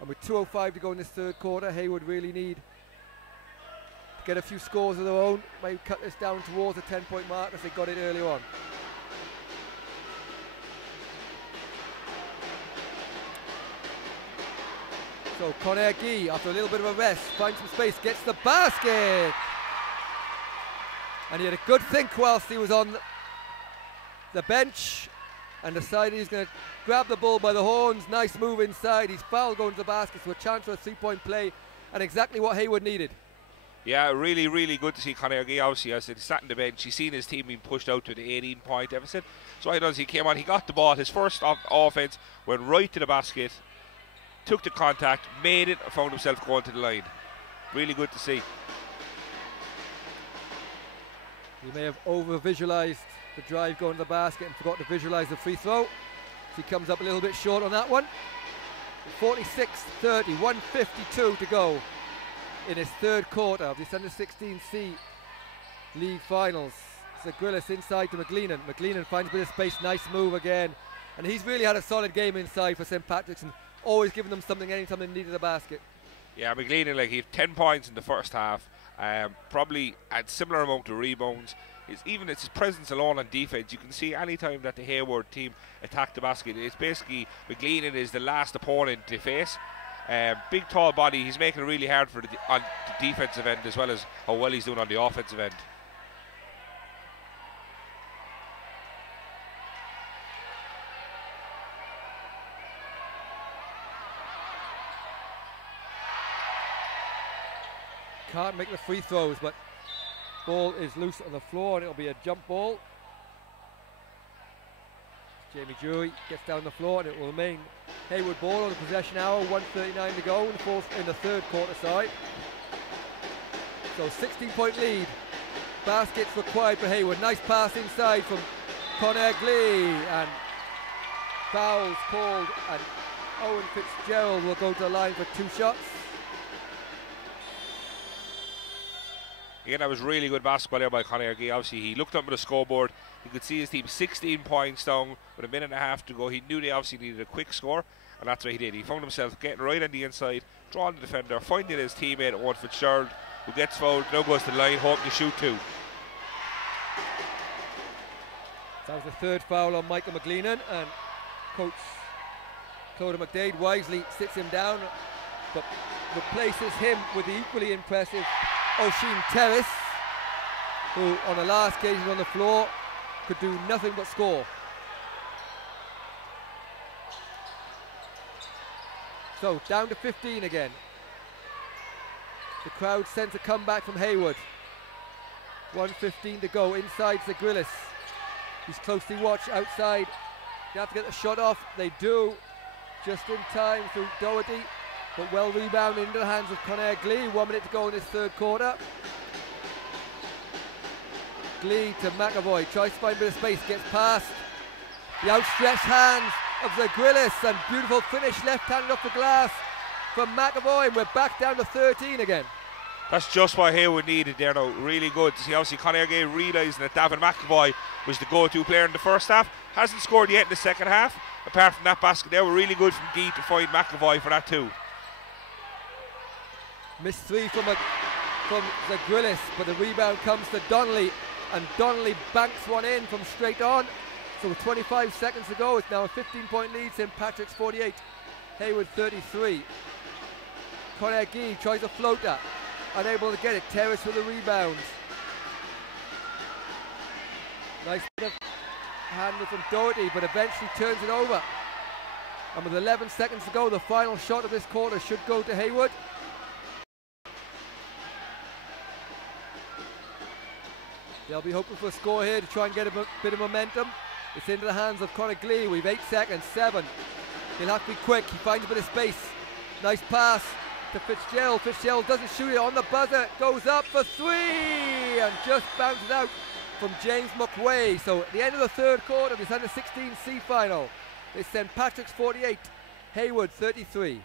And with 2:05 to go in this third quarter, Heywood really need to get a few scores of their own. Maybe cut this down towards the 10-point mark as they got it earlier on. So Conor Gee, after a little bit of a rest, finds some space, gets the basket. And he had a good think whilst he was on the bench, and decided he's going to grab the ball by the horns. Nice move inside. He's fouled going to the basket, so a chance for a three-point play, and exactly what Heywood needed. Yeah, really, really good to see Conor Gee. Obviously, as he sat on the bench, he's seen his team being pushed out to the 18-point deficit. So what he does, he came on, he got the ball. His first offense went right to the basket, took the contact, made it, and found himself going to the line. Really good to see. He may have over-visualised the drive going to the basket and forgot to visualise the free throw. So he comes up a little bit short on that one. 46-30, 1:52 to go in his third quarter of this U16C league finals. Zagrillis inside to McLean. McLean finds a bit of space, nice move again. And he's really had a solid game inside for St Patrick's, and always giving them something anytime they needed a basket. Yeah, McLean, like, he had 10 points in the first half. Probably had similar amount of rebounds. It's his presence alone on defense. You can see any time that the Heywood team attack the basket, it's basically McLean is the last opponent to face. Big tall body, he's making it really hard for on the defensive end as well as how well he's doing on the offensive end. Can't make the free throws, but ball is loose on the floor, and it'll be a jump ball. Jamie Drury gets down the floor, and it will remain Heywood ball on the possession hour. 1:39 to go in the third quarter side. So 16-point lead. Baskets required for Heywood. Nice pass inside from Conor Gee, and fouls called, and Owen Fitzgerald will go to the line for 2 shots. Again, that was really good basketball there by Conor Gee. Obviously, he looked up at the scoreboard. He could see his team 16 points down with a minute and a half to go. He knew they obviously needed a quick score, and that's what he did. He found himself getting right on the inside, drawing the defender, finding his teammate Owen Fitzgerald, who gets fouled, now goes to the line, hoping to shoot 2. That was the third foul on Michael McLean, and coach Clodagh McDade wisely sits him down, but replaces him with the equally impressive Oisin Terrace, who on the last occasion on the floor could do nothing but score. So down to 15 again. The crowd sense a comeback from Heywood. 1:15 to go. Inside Zagrillis. He's closely watched outside. They have to get the shot off. They do, just in time through Doherty. But well rebounded into the hands of Conor Gee. 1 minute to go in this third quarter. Gee to McAvoy. Tries to find a bit of space. Gets past the outstretched hands of Zagrillis. And beautiful finish left-handed off the glass from McAvoy. And we're back down to 13 again. That's just what Heywood needed there now. Really good to see. Obviously, Conor Gee realising that Davin McAvoy was the go-to player in the first half. Hasn't scored yet in the second half. Apart from that basket there, were really good from Gee to find McAvoy for that too. Missed 3 from Zagrillis, but the rebound comes to Donnelly, and Donnelly banks one in from straight on. So with 25 seconds to go, it's now a 15-point lead. St Patrick's 48, Heywood 33. Conor Gee tries a floater, unable to get it. Terrace with the rebound. Nice bit of handle from Doherty, but eventually turns it over. And with 11 seconds to go, the final shot of this quarter should go to Heywood. They'll be hoping for a score here to try and get a bit of momentum. It's into the hands of Conor Gee. We've 8 seconds, 7. He'll have to be quick. He finds a bit of space. Nice pass to Fitzgerald. Fitzgerald doesn't shoot it on the buzzer. Goes up for 3 and just bounces out from James McWay. So at the end of the third quarter of this under-16C final, it's St. Patrick's 48, Heywood 33.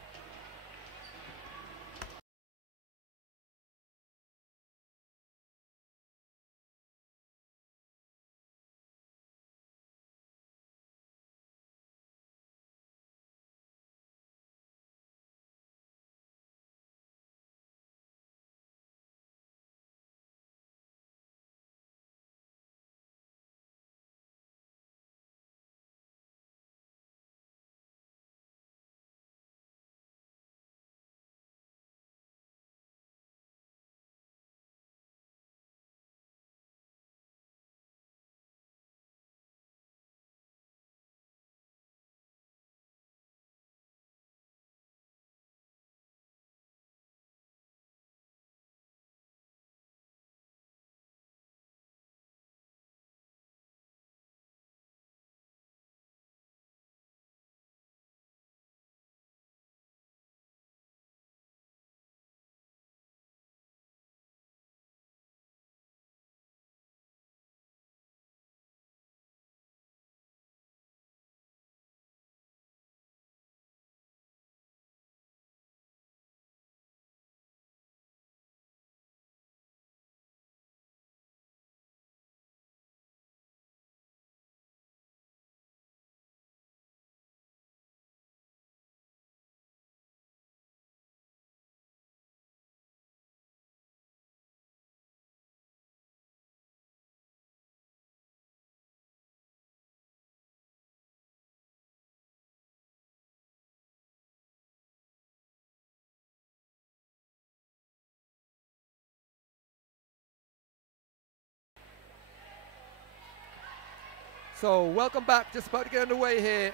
So welcome back, just about to get underway here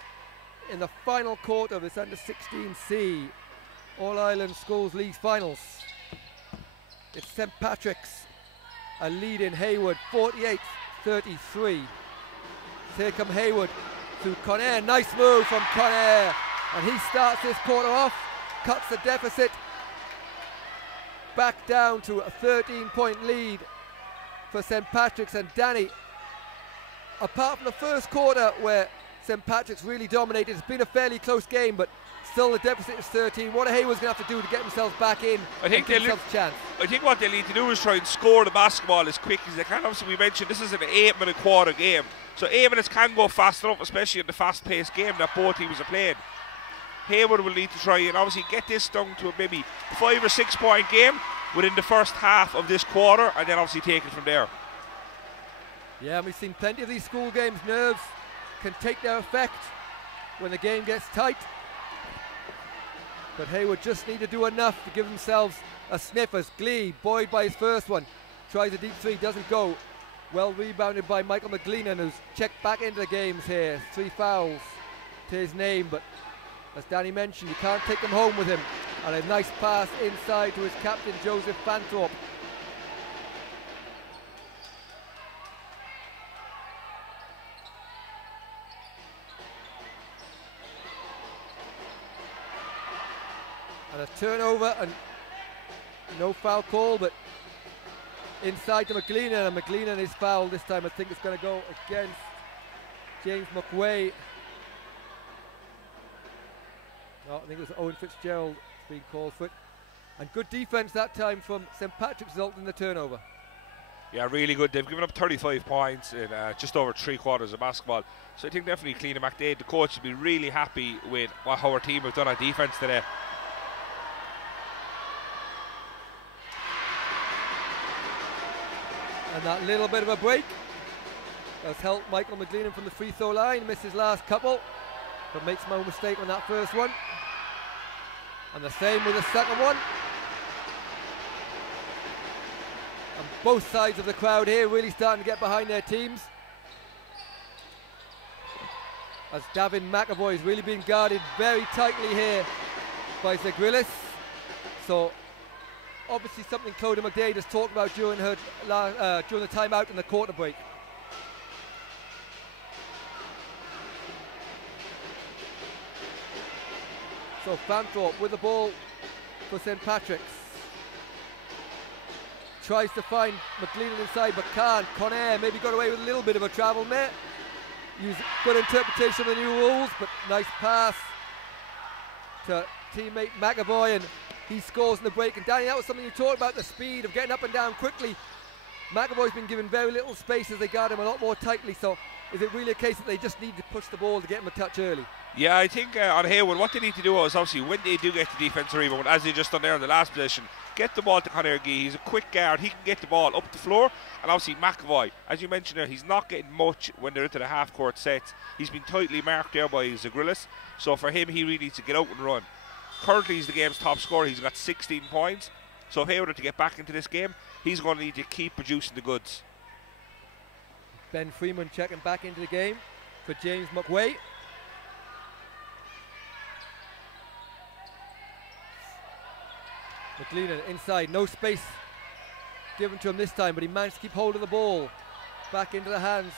in the final quarter of this under-16C All-Ireland Schools League Finals. It's St. Patrick's a lead in Heywood, 48-33. Here come Heywood to Conair, nice move from Conair, and he starts this quarter off, cuts the deficit back down to a 13-point lead for St. Patrick's. And Danny, apart from the first quarter where St. Patrick's really dominated, it's been a fairly close game, but still the deficit is 13. What are Heywood's going to have to do to get themselves back in and give themselves a chance? I think what they need to do is try and score the basketball as quick as they can. Obviously, we mentioned this is an 8-minute quarter game, so 8 minutes can go fast enough, especially in the fast-paced game that both teams are playing. Heywood will need to try and obviously get this down to a maybe 5 or 6 point game within the first half of this quarter, and then obviously take it from there. Yeah, we've seen plenty of these school games. Nerves can take their effect when the game gets tight. But Heywood just need to do enough to give themselves a sniff as Glee, buoyed by his first one, tries a deep three, doesn't go. Well rebounded by Michael McGleenan, who's checked back into the games here. 3 fouls to his name, but as Danny mentioned, you can't take them home with him. And a nice pass inside to his captain, Joseph Fanthorpe. And a turnover and no foul call, but inside to McGleenan, and McGleenan is fouled this time. I think it's going to go against James McWay. No, I think it was Owen Fitzgerald being called for it. And good defense that time from St. Patrick's, resulting in the turnover. Yeah, really good. They've given up 35 points in just over 3 quarters of basketball. So I think definitely Clean McDade, the coach, will be really happy with how our team have done on defense today. And that little bit of a break has helped Michael McGleenan from the free throw line. Missed his last couple, but makes no mistake on that first one. And the same with the second one. And both sides of the crowd here really starting to get behind their teams, as Davin McAvoy is really being guarded very tightly here by Zagrillis. So obviously something Clodagh McDade has talked about during her during the timeout and the quarter break. So Fanthorpe with the ball for St. Patrick's. tries to find McLean inside but can't. Conair maybe got away with a little bit of a travel net. Use good interpretation of the new rules, but nice pass to teammate McAvoy, and he scores in the break. And Danny, that was something you talked about, the speed of getting up and down quickly. McAvoy's been given very little space as they guard him a lot more tightly, so is it really a case that they just need to push the ball to get him a touch early? Yeah, I think on Heywood, what they need to do is obviously when they do get the defensive rebound, as they just done there in the last possession, get the ball to Conor Gee. He's a quick guard, he can get the ball up the floor. And obviously McAvoy, as you mentioned there, he's not getting much when they're into the half-court sets. He's been tightly marked there by Zagrillis, so for him, he really needs to get out and run. Currently, he's the game's top scorer. He's got 16 points. So if Heywood to get back into this game, he's going to need to keep producing the goods. Ben Freeman checking back into the game for James McWay. McLean inside, no space given to him this time, but he managed to keep hold of the ball. Back into the hands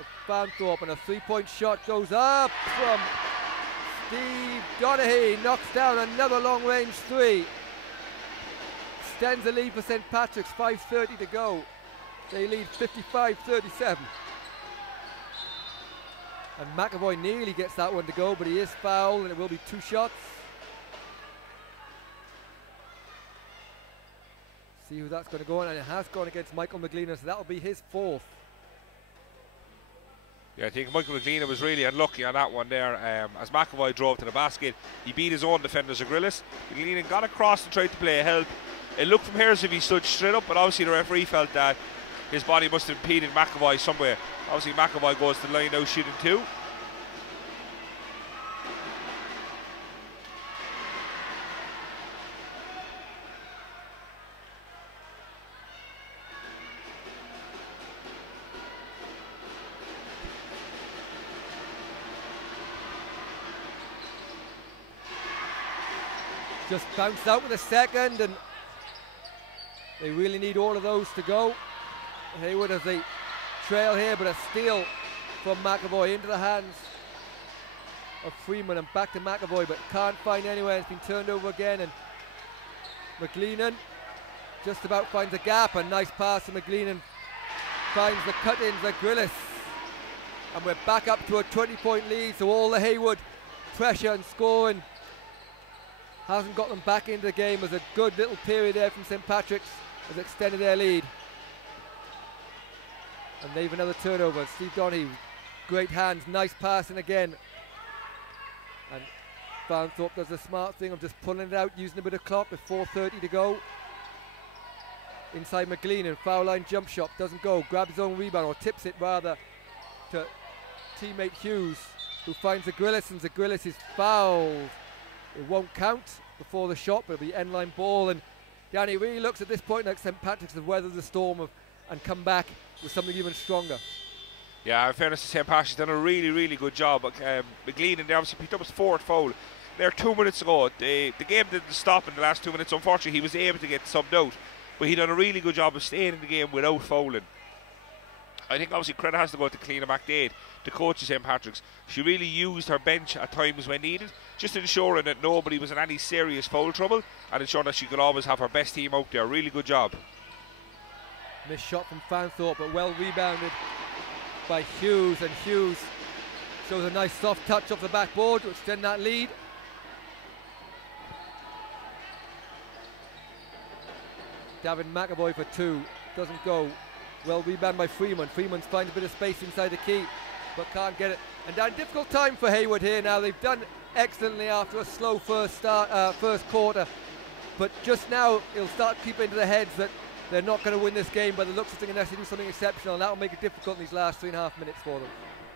of Fanthorpe, and a three-point shot goes up from Steve Donaghy. Knocks down another long-range three. Extends the lead for St. Patrick's, 5:30 to go. They lead 55-37. And McAvoy nearly gets that one to go, but he is fouled, and it will be two shots. See who that's going to go on, and it has gone against Michael McGleener, so that'll be his fourth. Yeah, I think Michael McGleener was really unlucky on that one there. As McAvoy drove to the basket, he beat his own defender Zagrillis. McGleener got across and tried to play a help. It looked from here as if he stood straight up, but obviously the referee felt that his body must have impeded McAvoy somewhere. Obviously McAvoy goes to the line now shooting two. Just bounced out with a second, and they really need all of those to go. Heywood as they trail here, but a steal from McAvoy into the hands of Freeman and back to McAvoy, but can't find anywhere. It's been turned over again, and McLeenan just about finds a gap. A nice pass to McLeenan, finds the cut-in Zagrillis, and we're back up to a 20-point lead. So all the Heywood pressure and scoring hasn't got them back into the game. As a good little period there from St. Patrick's has extended their lead. And they've another turnover. Steve Donaghy, great hands, nice passing again. And Fanthorpe does the smart thing of just pulling it out, using a bit of clock with 4:30 to go. Inside McLean, foul line jump shot, doesn't go. Grabs his own rebound, or tips it rather, to teammate Hughes, who finds Zagrillis, and Zagrillis is fouled. It won't count before the shot, but it'll be end-line ball. And Danny really looks at this point like St. Patrick's have weathered the storm and come back with something even stronger. Yeah, in fairness to St. Patrick's, done a really, really good job. McLean, and they obviously picked up his fourth foul there 2 minutes ago. The game didn't stop in the last 2 minutes. Unfortunately, he was able to get subbed out, but he done a really good job of staying in the game without fouling. I think obviously credit has to go to Cliona McDade, the coach of St. Patrick's. She really used her bench at times when needed, just ensuring that nobody was in any serious foul trouble and ensuring that she could always have her best team out there. Really good job. Missed shot from Fanthorpe, but well rebounded by Hughes, and Hughes shows a nice soft touch off the backboard to extend that lead. Davin McAvoy for two, doesn't go. Well rebounded by Freeman. Freeman finds a bit of space inside the key, but can't get it. And down difficult time for Heywood here now. They've done excellently after a slow first quarter, but just now it'll start creeping into their heads that they're not going to win this game, but it looks like they're going to actually do something exceptional, and that will make it difficult in these last 3.5 minutes for them.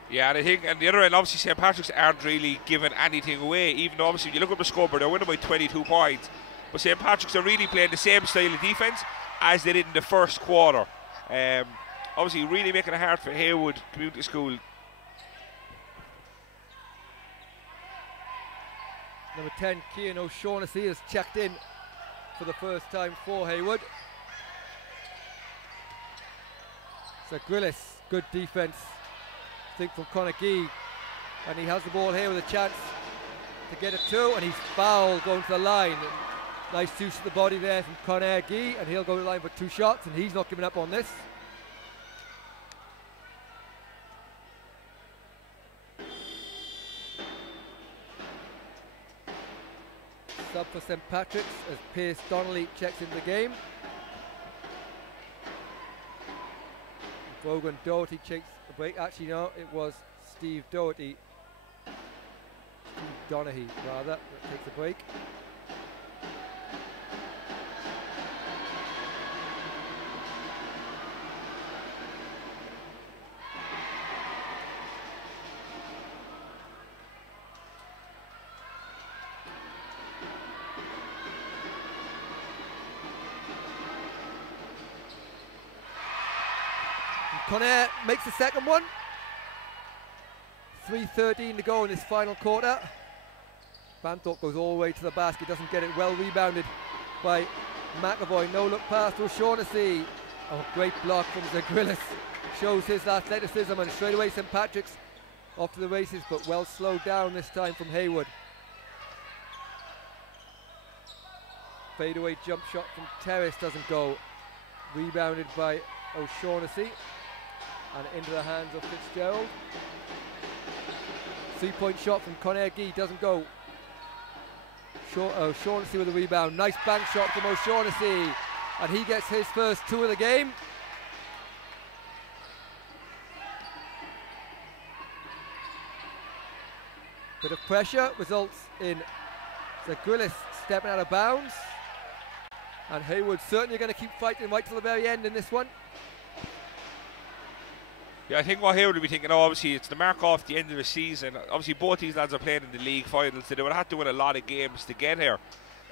Yeah, and I think on the other end, obviously St. Patrick's aren't really giving anything away, even though obviously if you look up the scoreboard, they're winning by 22 points. But St. Patrick's are really playing the same style of defence as they did in the first quarter. Obviously really making it hard for Heywood Community School. Number 10, Cian O'Shaughnessy, has checked in for the first time for Heywood. So Grillis, good defence, I think, from Conor Gee, and he has the ball here with a chance to get a two, and he's fouled going to the line. Nice use of the body there from Conor Gee, and he'll go to the line for 2 shots, and he's not giving up on this. Sub for St Patrick's as Pierce Donnelly checks into the game. Brogan Doherty takes a break. Actually, no, it was Steve Doherty. Steve Donaghy, rather, that takes a break. Conair makes the second one. 3:13 to go in this final quarter. Banthorpe goes all the way to the basket, doesn't get it, well rebounded by McAvoy. No look pass to O'Shaughnessy. Oh, great block from Zagrillis. Shows his athleticism, and straight away St Patrick's off to the races, but well slowed down this time from Heywood. Fadeaway jump shot from Terrace doesn't go. Rebounded by O'Shaughnessy. And into the hands of Fitzgerald. 3-point shot from Conor Gee doesn't go. O'Shaughnessy with a rebound. Nice bank shot from O'Shaughnessy. And he gets his first 2 of the game. Bit of pressure results in Zagrillis stepping out of bounds. And Heywood certainly going to keep fighting right till the very end in this one. Yeah, I think what Heywood will be thinking, obviously it's the mark off the end of the season. Obviously both these lads are playing in the league finals, so they would have to win a lot of games to get here.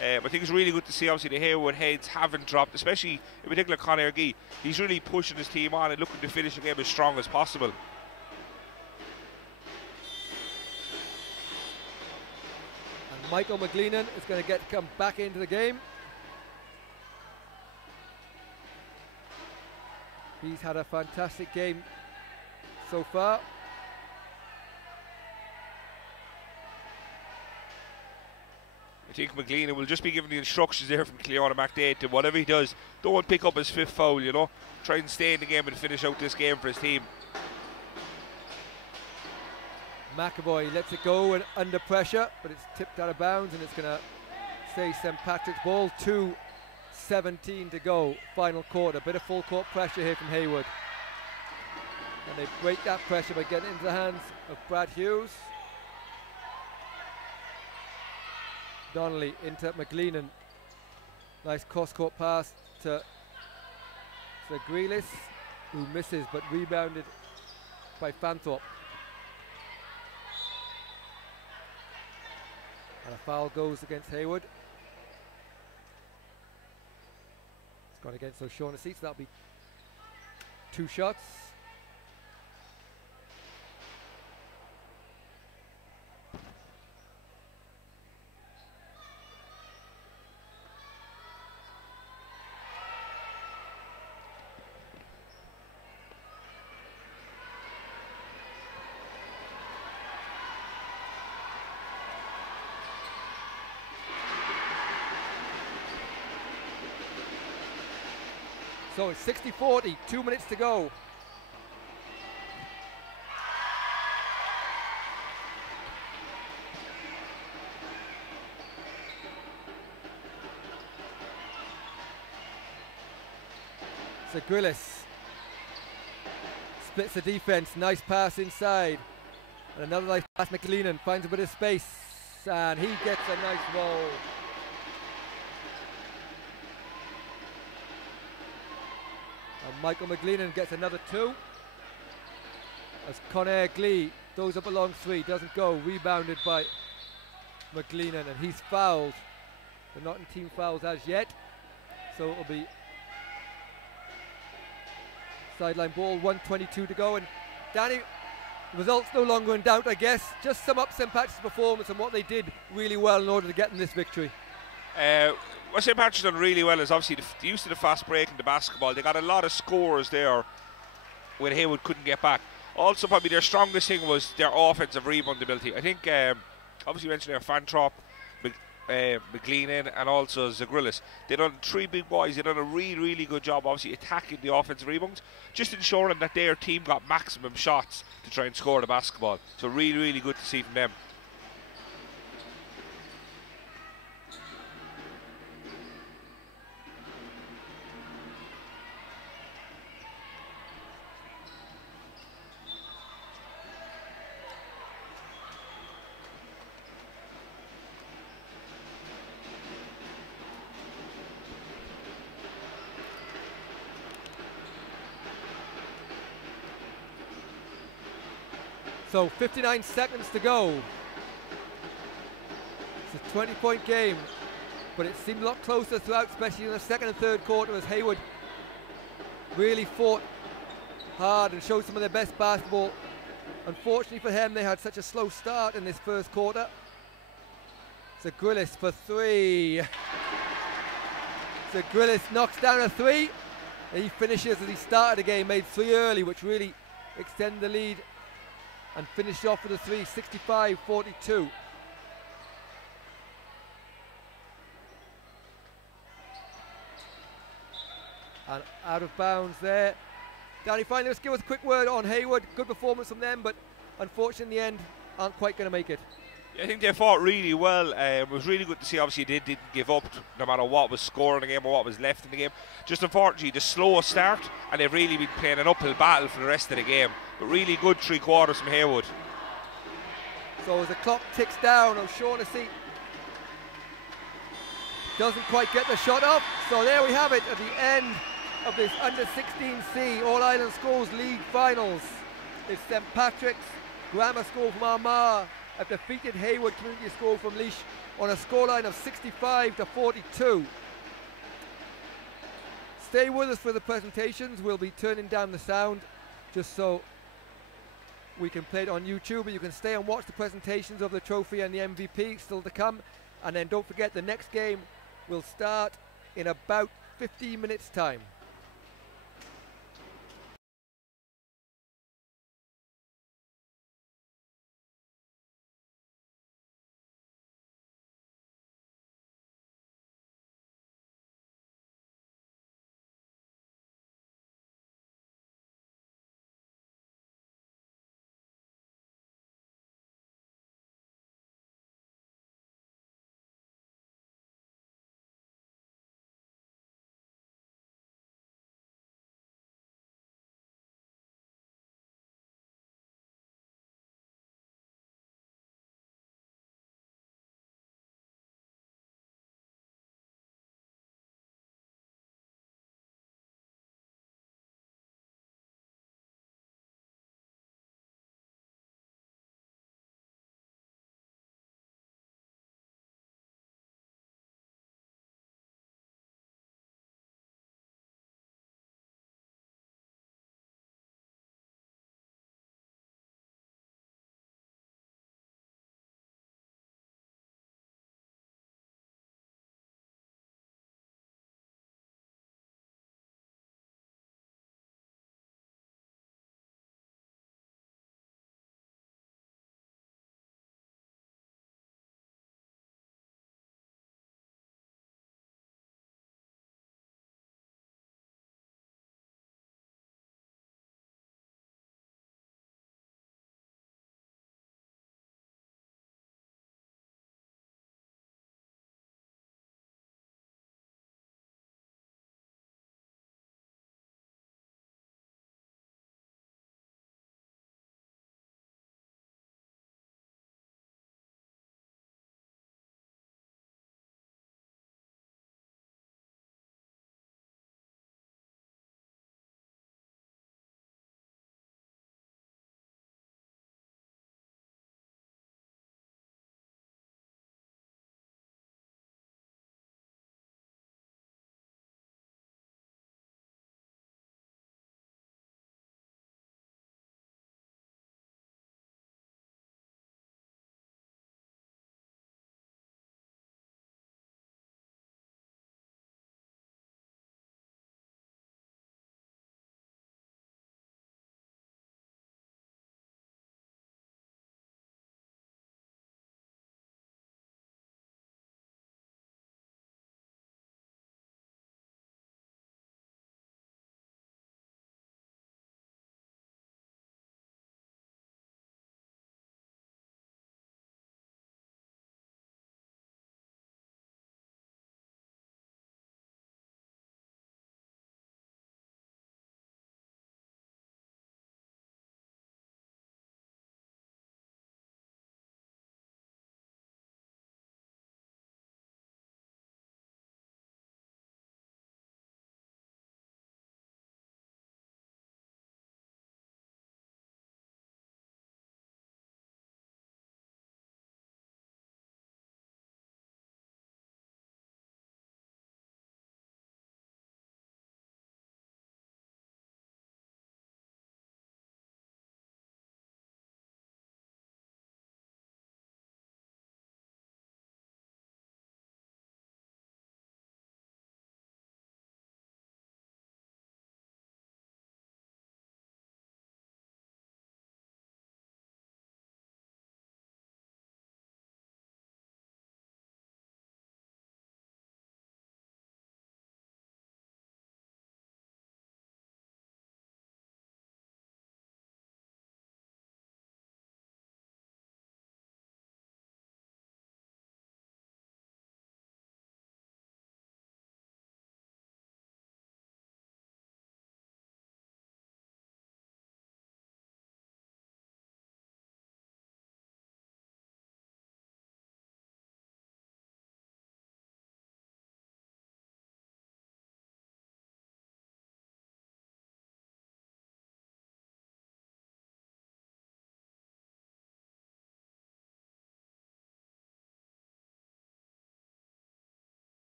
I think it's really good to see, obviously, the Heywood heads haven't dropped, especially in particular Conor Gee. He's really pushing his team on and looking to finish the game as strong as possible. And Michael McGleenan is going to come back into the game. He's had a fantastic game so far. I think McGleenan will just be giving the instructions there from Cleona McDade to whatever he does, don't pick up his 5th foul, you know. Try and stay in the game and finish out this game for his team. McAvoy lets it go and under pressure, but it's tipped out of bounds and it's going to stay St Patrick's ball. 2:17 to go, final quarter. Bit of full court pressure here from Heywood. And they break that pressure by getting into the hands of Brad Hughes. Donnelly into McGleenan. Nice cross-court pass to Grealis, who misses but rebounded by Fanthorpe. And a foul goes against Heywood. It's gone against O'Shaughnessy, so that'll be 2 shots. So it's 60-40, 2 minutes to go. So Grillis splits the defense, nice pass inside. And another nice pass, McLennan finds a bit of space and he gets a nice roll. And Michael McGleenan gets another 2. As Conor Glee throws up a long 3, doesn't go, rebounded by McGleenan, and he's fouled. They're not in team fouls as yet, so it'll be sideline ball, 1:22 to go. And Danny, the results no longer in doubt, I guess. Just sum up St Patrick's performance and what they did really well in order to get in this victory. What St Patrick's done really well is obviously the use of the fast break in the basketball. They got a lot of scores there when Heywood couldn't get back. Also, probably their strongest thing was their offensive rebound ability. I think, obviously you mentioned their Fantrop, McLean in, and also Zagrillis. They done 3 big boys. They done a really good job, obviously attacking the offensive rebounds, just ensuring that their team got maximum shots to try and score the basketball. So really good to see from them. So 59 seconds to go. It's a 20-point game, but it seemed a lot closer throughout, especially in the second and third quarter, as Heywood really fought hard and showed some of their best basketball. Unfortunately for them, they had such a slow start in this first quarter. Zagrillis for 3. Zagrillis knocks down a 3. And he finishes as he started the game, made 3 early, which really extended the lead, and finished off with a 3, 65-42. And out of bounds there. Danny, finally, let's give us a quick word on Heywood. Good performance from them, but unfortunately in the end, aren't quite going to make it. Yeah, I think they fought really well. It was really good to see, obviously, they didn't give up no matter what was scored in the game or what was left in the game. Just unfortunately, the slow start, and they've really been playing an uphill battle for the rest of the game. But really good 3 quarters from Heywood. So as the clock ticks down, O'Shaughnessy doesn't quite get the shot off. So there we have it at the end of this Under-16C All-Ireland Schools League Finals. It's St Patrick's Grammar School from Armagh have defeated Heywood Community School from Laois on a scoreline of 65-42. Stay with us for the presentations. We'll be turning down the sound just so we can play it on YouTube, but you can stay and watch the presentations of the trophy and the MVP still to come. And then don't forget, the next game will start in about 15 minutes time.